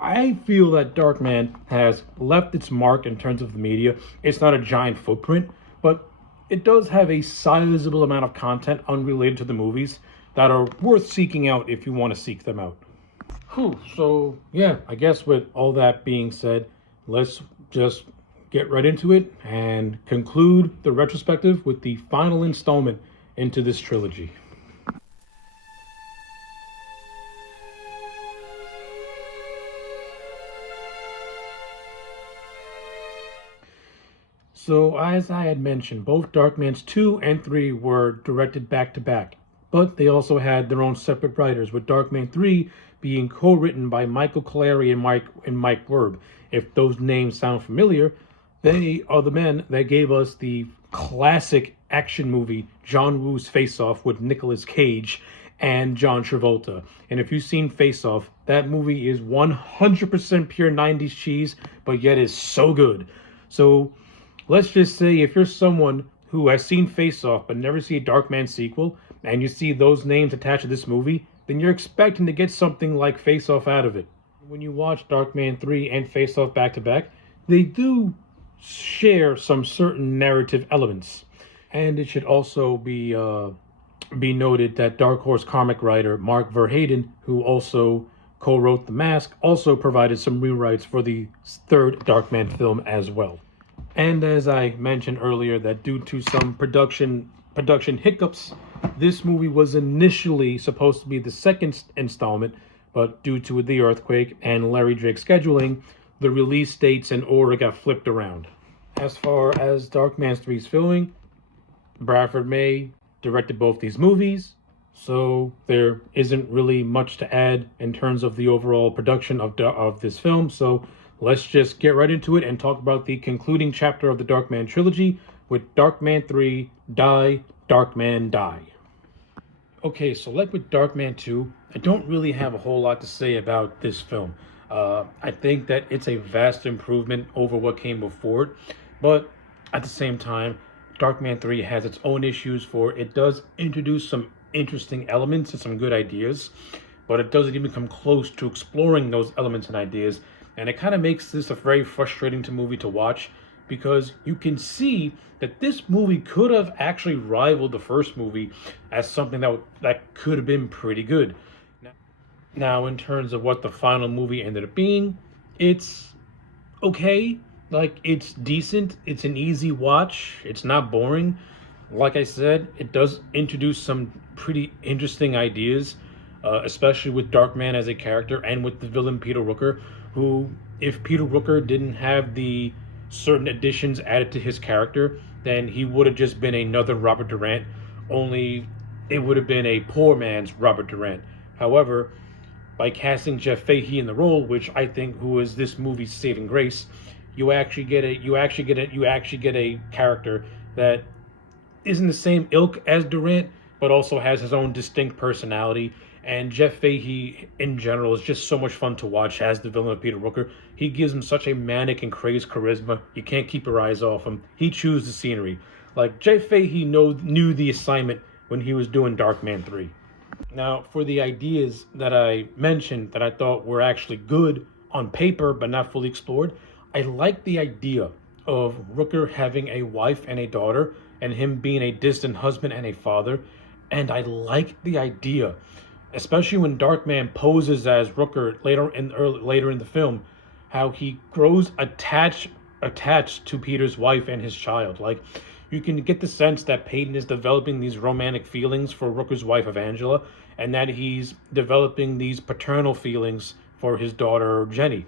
I feel that Darkman has left its mark in terms of the media. It's not a giant footprint, but it does have a sizable amount of content unrelated to the movies that are worth seeking out if you want to seek them out. So, yeah, I guess with all that being said, let's just get right into it and conclude the retrospective with the final installment into this trilogy. So, as I had mentioned, both Darkmans 2 and 3 were directed back to back, but they also had their own separate writers, with Darkman 3 being co-written by Michael Clary and Mike Werb. If those names sound familiar, they are the men that gave us the classic action movie John Woo's Face Off with Nicolas Cage and John Travolta. And if you've seen Face Off, that movie is 100% pure 90s cheese, but yet is so good. So let's just say if you're someone who has seen Face Off but never see a Darkman sequel, and you see those names attached to this movie, then you're expecting to get something like Face Off out of it. When you watch Darkman 3 and Face Off back to back, they do share some certain narrative elements. And it should also be noted that Dark Horse comic writer Mark Verheiden, who also co-wrote The Mask, also provided some rewrites for the third Darkman film as well. And as I mentioned earlier, that due to some production hiccups, this movie was initially supposed to be the second installment, but due to the earthquake and Larry Drake scheduling, the release dates and order got flipped around. As far as Darkman 3's filming, Bradford May directed both these movies, so there isn't really much to add in terms of the overall production of this film. So let's just get right into it and talk about the concluding chapter of the Darkman Trilogy with Darkman 3, Darkman Die. Okay, so like with Darkman 2, I don't really have a whole lot to say about this film. I think that it's a vast improvement over what came before it, but at the same time, Darkman 3 has its own issues, for it does introduce some interesting elements and some good ideas, but it doesn't even come close to exploring those elements and ideas, and it kind of makes this a very frustrating movie to watch, because you can see that this movie could have actually rivaled the first movie as something that could have been pretty good. Now, in terms of what the final movie ended up being, it's okay. Like, it's decent. It's an easy watch. It's not boring. Like I said, it does introduce some pretty interesting ideas. especially with Darkman as a character and with the villain Peter Rooker, who, if Peter Rooker didn't have the certain additions added to his character, then he would have just been another Robert Durant, only it would have been a poor man's Robert Durant. However, by casting Jeff Fahey in the role, which I think who is this movie's saving grace, you actually get a character that isn't the same ilk as Durant, but also has his own distinct personality. And Jeff Fahey, in general, is just so much fun to watch as the villain of Peter Rooker. He gives him such a manic and crazed charisma. You can't keep your eyes off him. He chews the scenery. Like, Jeff Fahey knew the assignment when he was doing Darkman 3. Now, for the ideas that I mentioned that I thought were actually good on paper but not fully explored, I like the idea of Rooker having a wife and a daughter and him being a distant husband and a father. And I like the idea, especially when Darkman poses as Rooker later in the film, how he grows attached to Peter's wife and his child. Like, you can get the sense that Peyton is developing these romantic feelings for Rooker's wife of Angela, and that he's developing these paternal feelings for his daughter Jenny.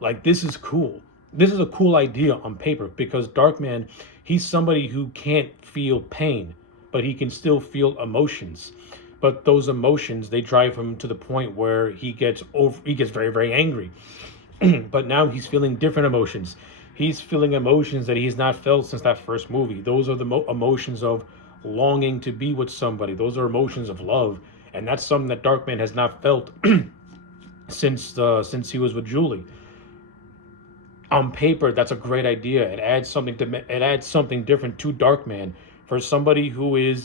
Like, this is cool. This is a cool idea on paper, because Darkman, he's somebody who can't feel pain, but he can still feel emotions. But those emotions, they drive him to the point where he gets very, very angry. But now he's feeling different emotions. He's feeling emotions that he's not felt since that first movie. Those are the emotions of longing to be with somebody. Those are emotions of love, and that's something that Darkman has not felt since he was with Julie. On paper, that's a great idea. It adds something different to Darkman. For somebody who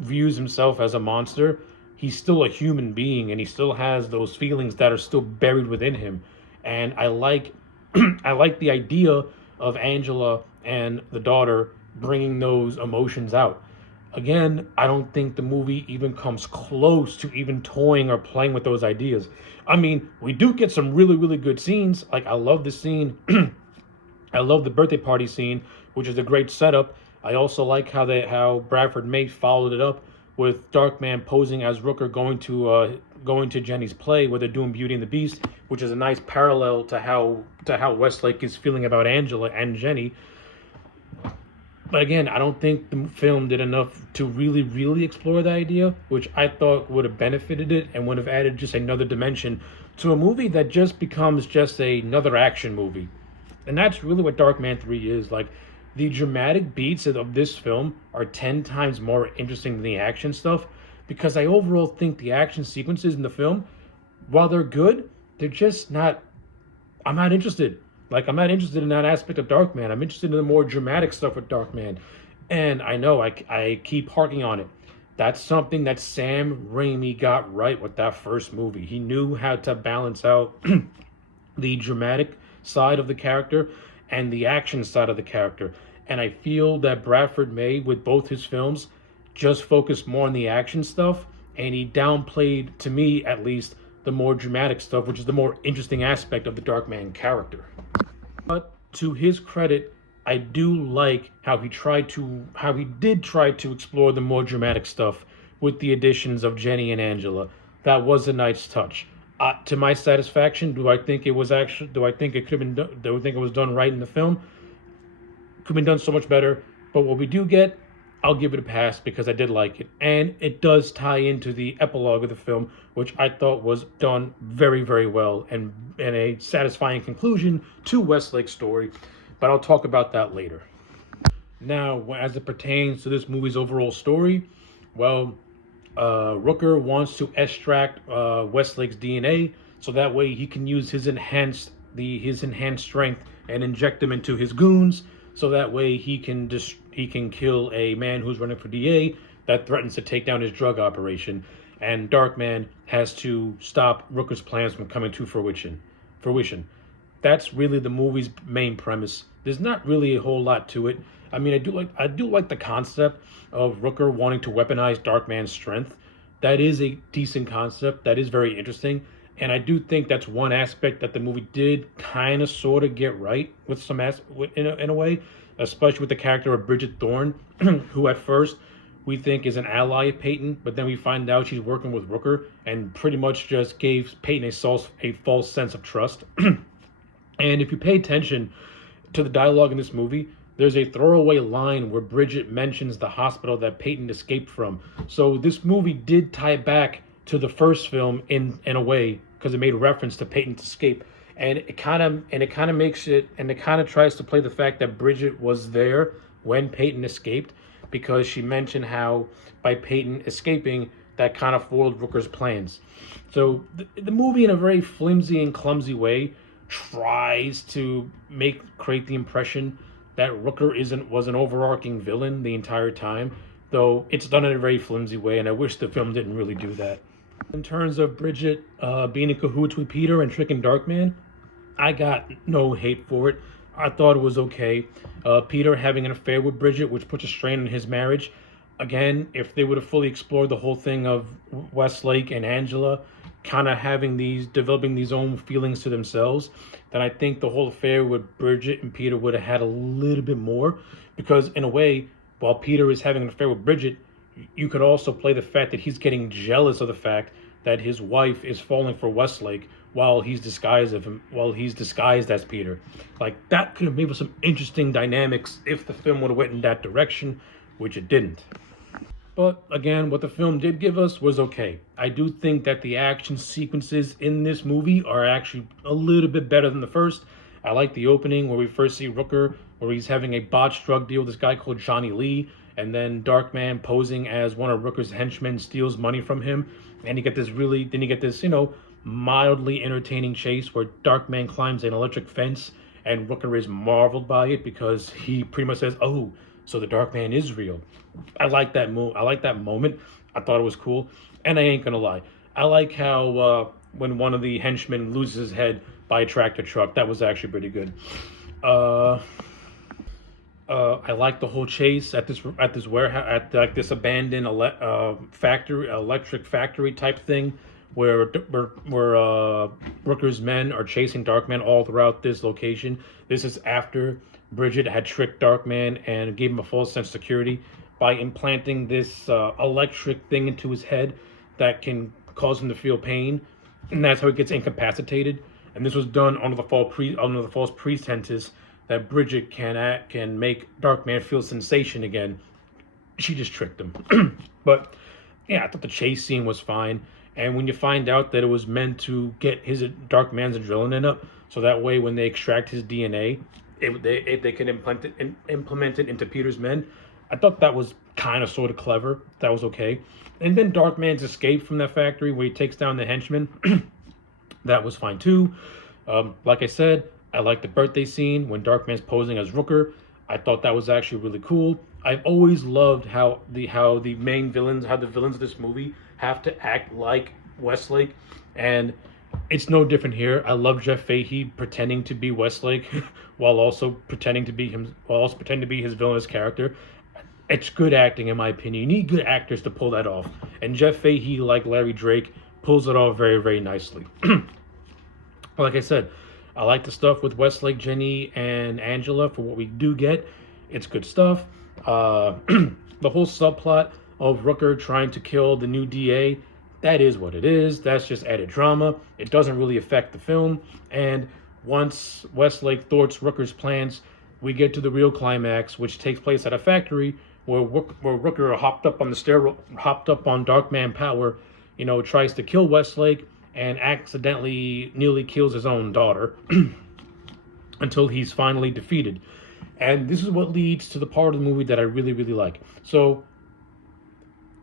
views himself as a monster, he's still a human being, and he still has those feelings that are still buried within him. And I like I like the idea of Angela and the daughter bringing those emotions out. Again, I don't think the movie even comes close to even toying or playing with those ideas. I mean, we do get some really, really good scenes. Like, I love the scene. I love the birthday party scene, which is a great setup. I also like how Bradford May followed it up with Darkman posing as Rooker going to Jenny's play where they're doing Beauty and the Beast, which is a nice parallel to how Westlake is feeling about Angela and Jenny. But again, I don't think the film did enough to really, really explore the idea, which I thought would have benefited it and would have added just another dimension to a movie that just becomes just another action movie. And that's really what Darkman 3 is. Like, the dramatic beats of this film are 10 times more interesting than the action stuff, because I overall think the action sequences in the film, while they're good, they're just not... I'm not interested. Like, I'm not interested in that aspect of Darkman. I'm interested in the more dramatic stuff with Darkman. And I know I keep harking on it. That's something that Sam Raimi got right with that first movie. He knew how to balance out the dramatic side of the character and the action side of the character. And I feel that Bradford May, with both his films, just focused more on the action stuff, and he downplayed, to me at least, the more dramatic stuff, which is the more interesting aspect of the Darkman character. But to his credit, I do like how he did try to explore the more dramatic stuff with the additions of Jenny and Angela. That was a nice touch. To my satisfaction, do I think it was done right in the film? Could have been done so much better. But what we do get, I'll give it a pass because I did like it. And it does tie into the epilogue of the film, which I thought was done very, very well and a satisfying conclusion to Westlake's story. But I'll talk about that later. Now, as it pertains to this movie's overall story, well, Rooker wants to extract Westlake's DNA so that way he can use his enhanced strength and inject them into his goons, so that way he can kill a man who's running for DA that threatens to take down his drug operation. And Darkman has to stop Rooker's plans from coming to fruition. That's really the movie's main premise. There's not really a whole lot to it. I mean, I do like the concept of Rooker wanting to weaponize Darkman's strength. That is a decent concept. That is very interesting. And I do think that's one aspect that the movie did kind of sort of get right with in a way, especially with the character of Bridget Thorne, who at first we think is an ally of Peyton, but then we find out she's working with Rooker and pretty much just gave Peyton a false sense of trust. And if you pay attention to the dialogue in this movie, there's a throwaway line where Bridget mentions the hospital that Peyton escaped from. So this movie did tie back to the first film in a way, because it made reference to Peyton's escape. And it kind of tries to play the fact that Bridget was there when Peyton escaped, because she mentioned how by Peyton escaping, that kind of foiled Rooker's plans. So the movie, in a very flimsy and clumsy way, tries to create the impression that Rooker was an overarching villain the entire time, though it's done in a very flimsy way, and I wish the film didn't really do that. In terms of Bridget being in cahoots with Peter and tricking Darkman, I got no hate for it. I thought it was okay. Peter having an affair with Bridget, which puts a strain on his marriage. Again, if they would have fully explored the whole thing of Westlake and Angela kind of developing these own feelings to themselves, then I think the whole affair with Bridget and Peter would have had a little bit more. Because in a way, while Peter is having an affair with Bridget, you could also play the fact that he's getting jealous of the fact that his wife is falling for Westlake while he's disguised as Peter. Like, that could have made for some interesting dynamics if the film would have went in that direction, which it didn't. But again, what the film did give us was okay. I do think that the action sequences in this movie are actually a little bit better than the first. I like the opening where we first see Rooker, where he's having a botched drug deal with this guy called Johnny Lee, and then Darkman, posing as one of Rooker's henchmen, steals money from him. And you get this mildly entertaining chase where Darkman climbs an electric fence, and Rooker is marveled by it because he pretty much says, "Oh, so the Darkman is real." I like that moment. I thought it was cool. And I ain't gonna lie, I like how when one of the henchmen loses his head by a tractor truck, that was actually pretty good. I like the whole chase at this warehouse, at like this abandoned electric factory type thing, where Rooker's men are chasing Darkman all throughout this location. This is after Bridget had tricked Darkman and gave him a false sense of security by implanting this electric thing into his head that can cause him to feel pain, and that's how he gets incapacitated. And this was done under the false pretenses that Bridget can make Darkman feel sensation again. She just tricked him. But yeah, I thought the chase scene was fine. And when you find out that it was meant to get Darkman's adrenaline up, so that way when they extract his DNA, they can implement it into Peter's men, I thought that was kind of sort of clever. That was okay. And then Darkman's escape from that factory where he takes down the henchman, that was fine too. Like I said, I like the birthday scene when Darkman's posing as Rooker. I thought that was actually really cool. I've always loved how the villains of this movie have to act like Westlake, and it's no different here. I love Jeff Fahey pretending to be Westlake while also pretending to be his villainous character. It's good acting, in my opinion. You need good actors to pull that off, and Jeff Fahey, like Larry Drake, pulls it off very, very nicely. Like I said, I like the stuff with Westlake, Jenny, and Angela for what we do get. It's good stuff. The whole subplot of Rooker trying to kill the new DA, that is what it is. That's just added drama. It doesn't really affect the film. And once Westlake thwarts Rooker's plans, we get to the real climax, which takes place at a factory where Rooker hopped up on Darkman power, tries to kill Westlake and accidentally nearly kills his own daughter until he's finally defeated. And this is what leads to the part of the movie that I really, really like. So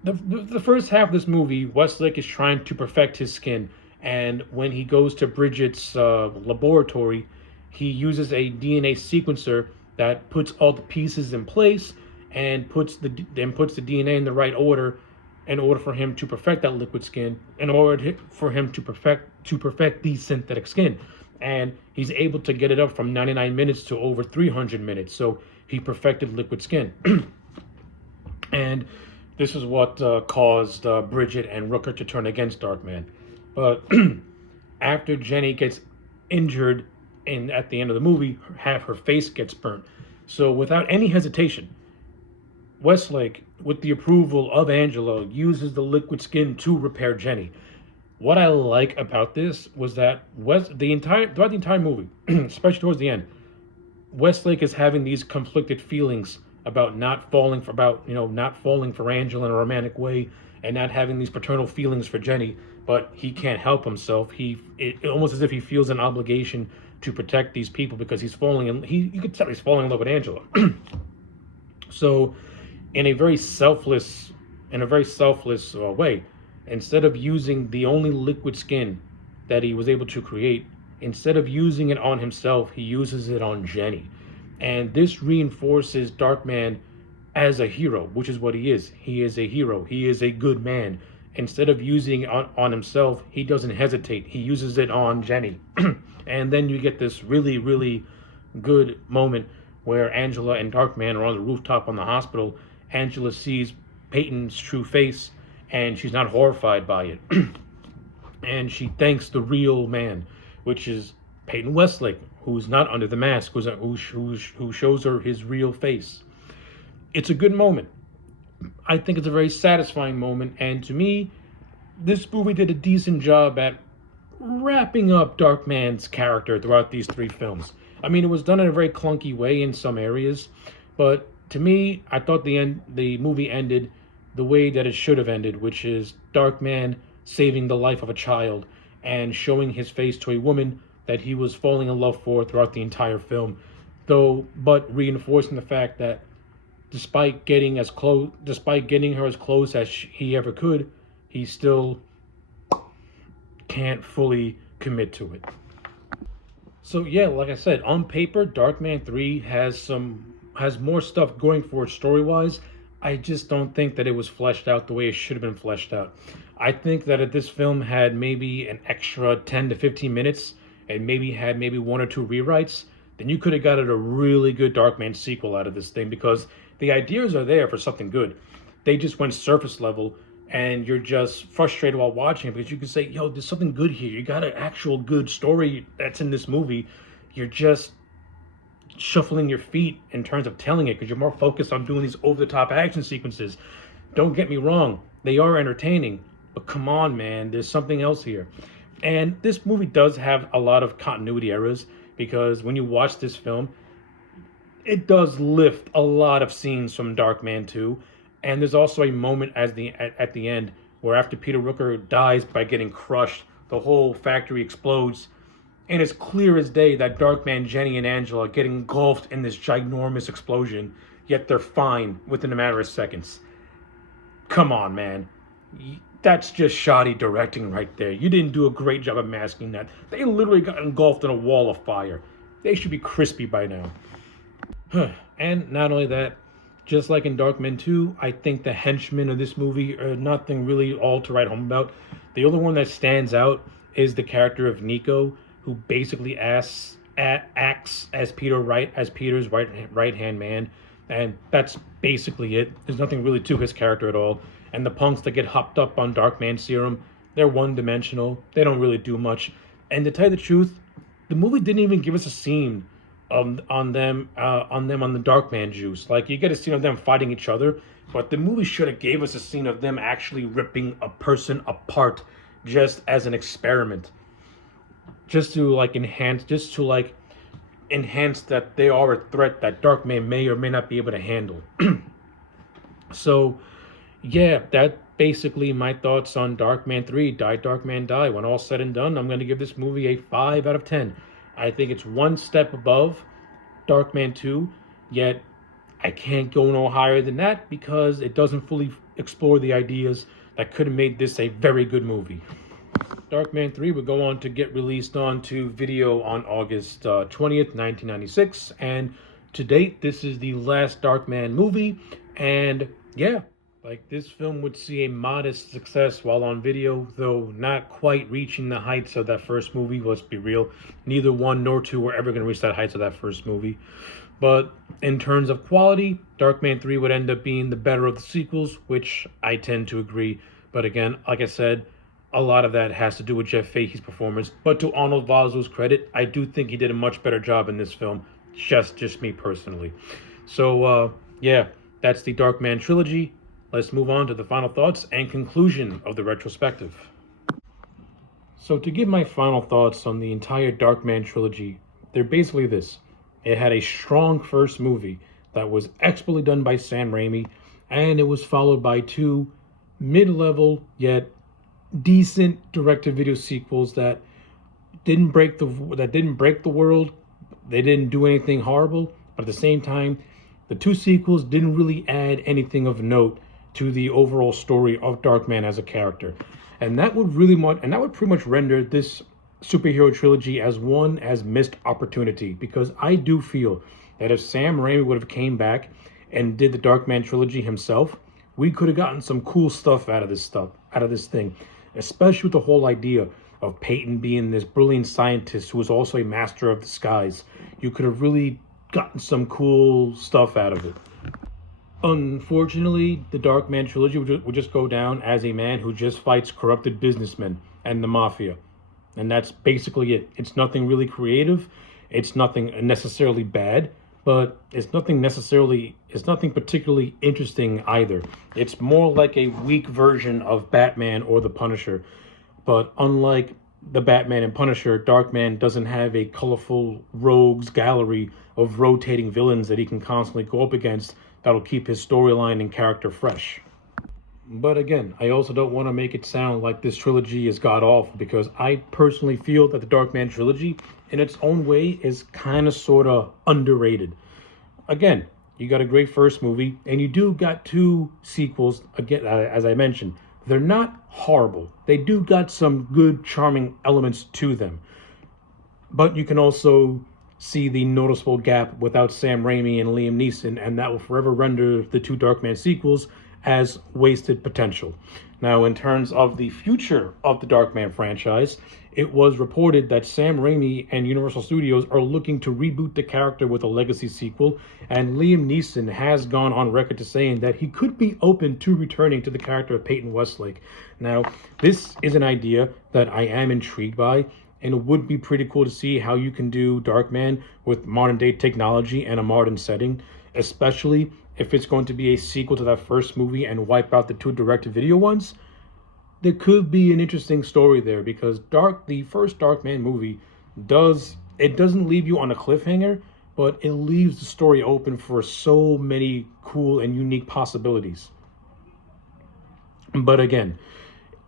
the first half of this movie, Westlake is trying to perfect his skin. And when he goes to Bridget's laboratory, he uses a DNA sequencer that puts all the pieces in place and puts the DNA in the right order in order for him to perfect that liquid skin, in order for him to perfect the synthetic skin. And he's able to get it up from 99 minutes to over 300 minutes. So he perfected liquid skin. And this is what caused Bridget and Rooker to turn against Darkman. But after Jenny gets injured at the end of the movie, half her face gets burnt. So without any hesitation, Westlake, with the approval of Angela, uses the liquid skin to repair Jenny. What I like about this was that throughout the entire movie, especially towards the end, Westlake is having these conflicted feelings about not falling for Angela in a romantic way, and not having these paternal feelings for Jenny, but he can't help himself. Almost as if he feels an obligation to protect these people because he's falling in. You could tell he's falling in love with Angela. So, in a very selfless, way, instead of using the only liquid skin that he was able to create, instead of using it on himself, he uses it on Jenny. And this reinforces Darkman as a hero, which is what he is. He is a hero. He is a good man. Instead of using it on himself, he doesn't hesitate. He uses it on Jenny. And then you get this really, really good moment where Angela and Darkman are on the rooftop on the hospital. Angela sees Peyton's true face, and she's not horrified by it. And she thanks the real man, which is Peyton Westlake, who's not under the mask, who shows her his real face. It's a good moment. I think it's a very satisfying moment, and to me, this movie did a decent job at wrapping up Darkman's character throughout these three films. I mean, it was done in a very clunky way in some areas, but to me, I thought the movie ended the way that it should have ended, which is Darkman saving the life of a child and showing his face to a woman that he was falling in love for throughout the entire film, but reinforcing the fact that despite getting her as close as he ever could, he still can't fully commit to it. So yeah, like I said, on paper, Darkman 3 has more stuff going for it story-wise. I just don't think that it was fleshed out the way it should have been fleshed out. I think that if this film had maybe an extra 10 to 15 minutes and maybe one or two rewrites, then you could have gotten a really good Darkman sequel out of this thing, because the ideas are there for something good. They just went surface level, and you're just frustrated while watching it because you can say, yo, there's something good here. You got an actual good story that's in this movie. You're just shuffling your feet in terms of telling it because you're more focused on doing these over-the-top action sequences. Don't get me wrong, they are entertaining, but come on, man, there's something else here. And this movie does have a lot of continuity errors, because when you watch this film, it does lift a lot of scenes from Darkman 2, and there's also a moment at the end where after Peter Rooker dies by getting crushed, the whole factory explodes, and it's clear as day that Darkman, Jenny, and Angela get engulfed in this ginormous explosion, yet they're fine within a matter of seconds. Come on, man. That's just shoddy directing right there. You didn't do a great job of masking that. They literally got engulfed in a wall of fire. They should be crispy by now. And not only that, just like in Darkman 2, I think the henchmen of this movie are nothing really all to write home about. The only one that stands out is the character of Nico, who basically acts as Peter's right-hand man, and that's basically it. There's nothing really to his character at all. And the punks that get hopped up on Darkman serum, they're one-dimensional. They don't really do much. And to tell you the truth, the movie didn't even give us a scene on them on the Darkman juice. Like, you get a scene of them fighting each other, but the movie should have gave us a scene of them actually ripping a person apart, just as an experiment, just to enhance that they are a threat that Darkman may or may not be able to handle. So yeah, that basically my thoughts on Darkman 3, Darkman Die. When all said and done, I'm going to give this movie a 5 out of 10. I think it's one step above Darkman 2, yet I can't go no higher than that because it doesn't fully explore the ideas that could have made this a very good movie. Darkman 3 would go on to get released onto video on August 20th, 1996, and to date, this is the last Darkman movie, and yeah, this film would see a modest success while on video, though not quite reaching the heights of that first movie. Let's be real. Neither 1 nor 2 were ever going to reach that heights of that first movie. But in terms of quality, Darkman 3 would end up being the better of the sequels, which I tend to agree. But again, like I said, a lot of that has to do with Jeff Fahey's performance. But to Arnold Vosloo's credit, I do think he did a much better job in this film. Just me personally. So, yeah. that's the Darkman Trilogy. Let's move on to the final thoughts and conclusion of the retrospective. So to give my final thoughts on the entire Darkman Trilogy, they're basically this. It had a strong first movie that was expertly done by Sam Raimi, and it was followed by two mid-level yet decent direct-to-video sequels that didn't break the world. They didn't do anything horrible, but at the same time, the two sequels didn't really add anything of note to the overall story of Darkman as a character. And that would pretty much render this superhero trilogy as missed opportunity, because I do feel that if Sam Raimi would have came back and did the Darkman trilogy himself, we could have gotten some cool stuff out of this thing, especially with the whole idea of Peyton being this brilliant scientist who was also a master of disguise. You could have really gotten some cool stuff out of it. Unfortunately, the Darkman trilogy would just go down as a man who just fights corrupted businessmen and the mafia. And that's basically it. It's nothing really creative. It's nothing necessarily bad, but it's nothing particularly interesting either. It's more like a weak version of Batman or the Punisher. But unlike the Batman and Punisher, Darkman doesn't have a colorful rogues gallery of rotating villains that he can constantly go up against that'll keep his storyline and character fresh. But again, I also don't want to make it sound like this trilogy is god-awful, because I personally feel that the Darkman trilogy, in its own way, is kind of sort of underrated. Again, you got a great first movie, and you do got two sequels, again, as I mentioned. They're not horrible. They do got some good, charming elements to them. But you can also see the noticeable gap without Sam Raimi and Liam Neeson, and that will forever render the two Darkman sequels as wasted potential. Now, in terms of the future of the Darkman franchise, it was reported that Sam Raimi and Universal Studios are looking to reboot the character with a legacy sequel, and Liam Neeson has gone on record to saying that he could be open to returning to the character of Peyton Westlake. Now, this is an idea that I am intrigued by, and it would be pretty cool to see how you can do Darkman with modern day technology and a modern setting, especially if it's going to be a sequel to that first movie and wipe out the two direct-to-video ones. There could be an interesting story there, because the first Darkman movie doesn't leave you on a cliffhanger, but it leaves the story open for so many cool and unique possibilities. But again,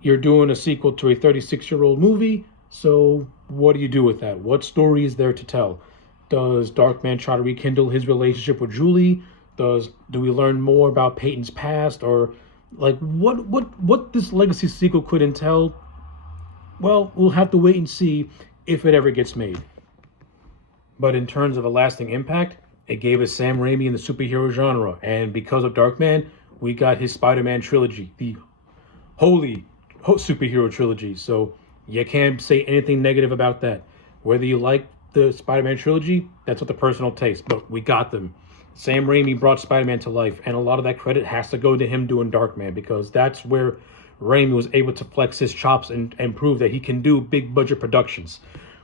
you're doing a sequel to a 36-year-old movie, so what do you do with that? What story is there to tell? Does Darkman try to rekindle his relationship with Julie? Do we learn more about Peyton's past, or like what this legacy sequel could entail? Well, we'll have to wait and see if it ever gets made. But in terms of a lasting impact, it gave us Sam Raimi in the superhero genre, and because of Darkman, we got his Spider-Man trilogy, the holy superhero trilogy. So you can't say anything negative about that. Whether you like the Spider-Man trilogy, that's what the personal taste, but we got them. Sam Raimi brought Spider-Man to life, and a lot of that credit has to go to him doing Darkman, because that's where Raimi was able to flex his chops and prove that he can do big budget productions.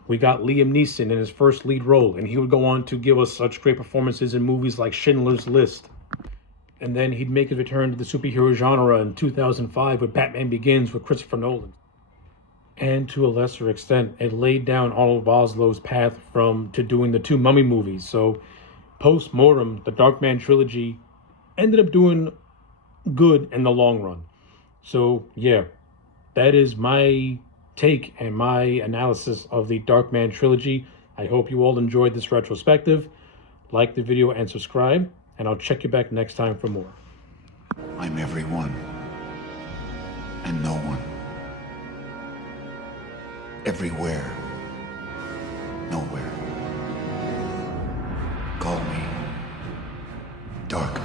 We got Liam Neeson in his first lead role, and he would go on to give us such great performances in movies like Schindler's List. And then he'd make his return to the superhero genre in 2005 with Batman Begins with Christopher Nolan. And to a lesser extent, it laid down Arnold Vosloo's path to doing the two Mummy movies. So post-mortem, the Darkman trilogy ended up doing good in the long run. So yeah, that is my take and my analysis of the Darkman trilogy. I hope you all enjoyed this retrospective. Like the video and subscribe, and I'll check you back next time for more. I'm everyone and no one. Everywhere, nowhere. Call me Darkman.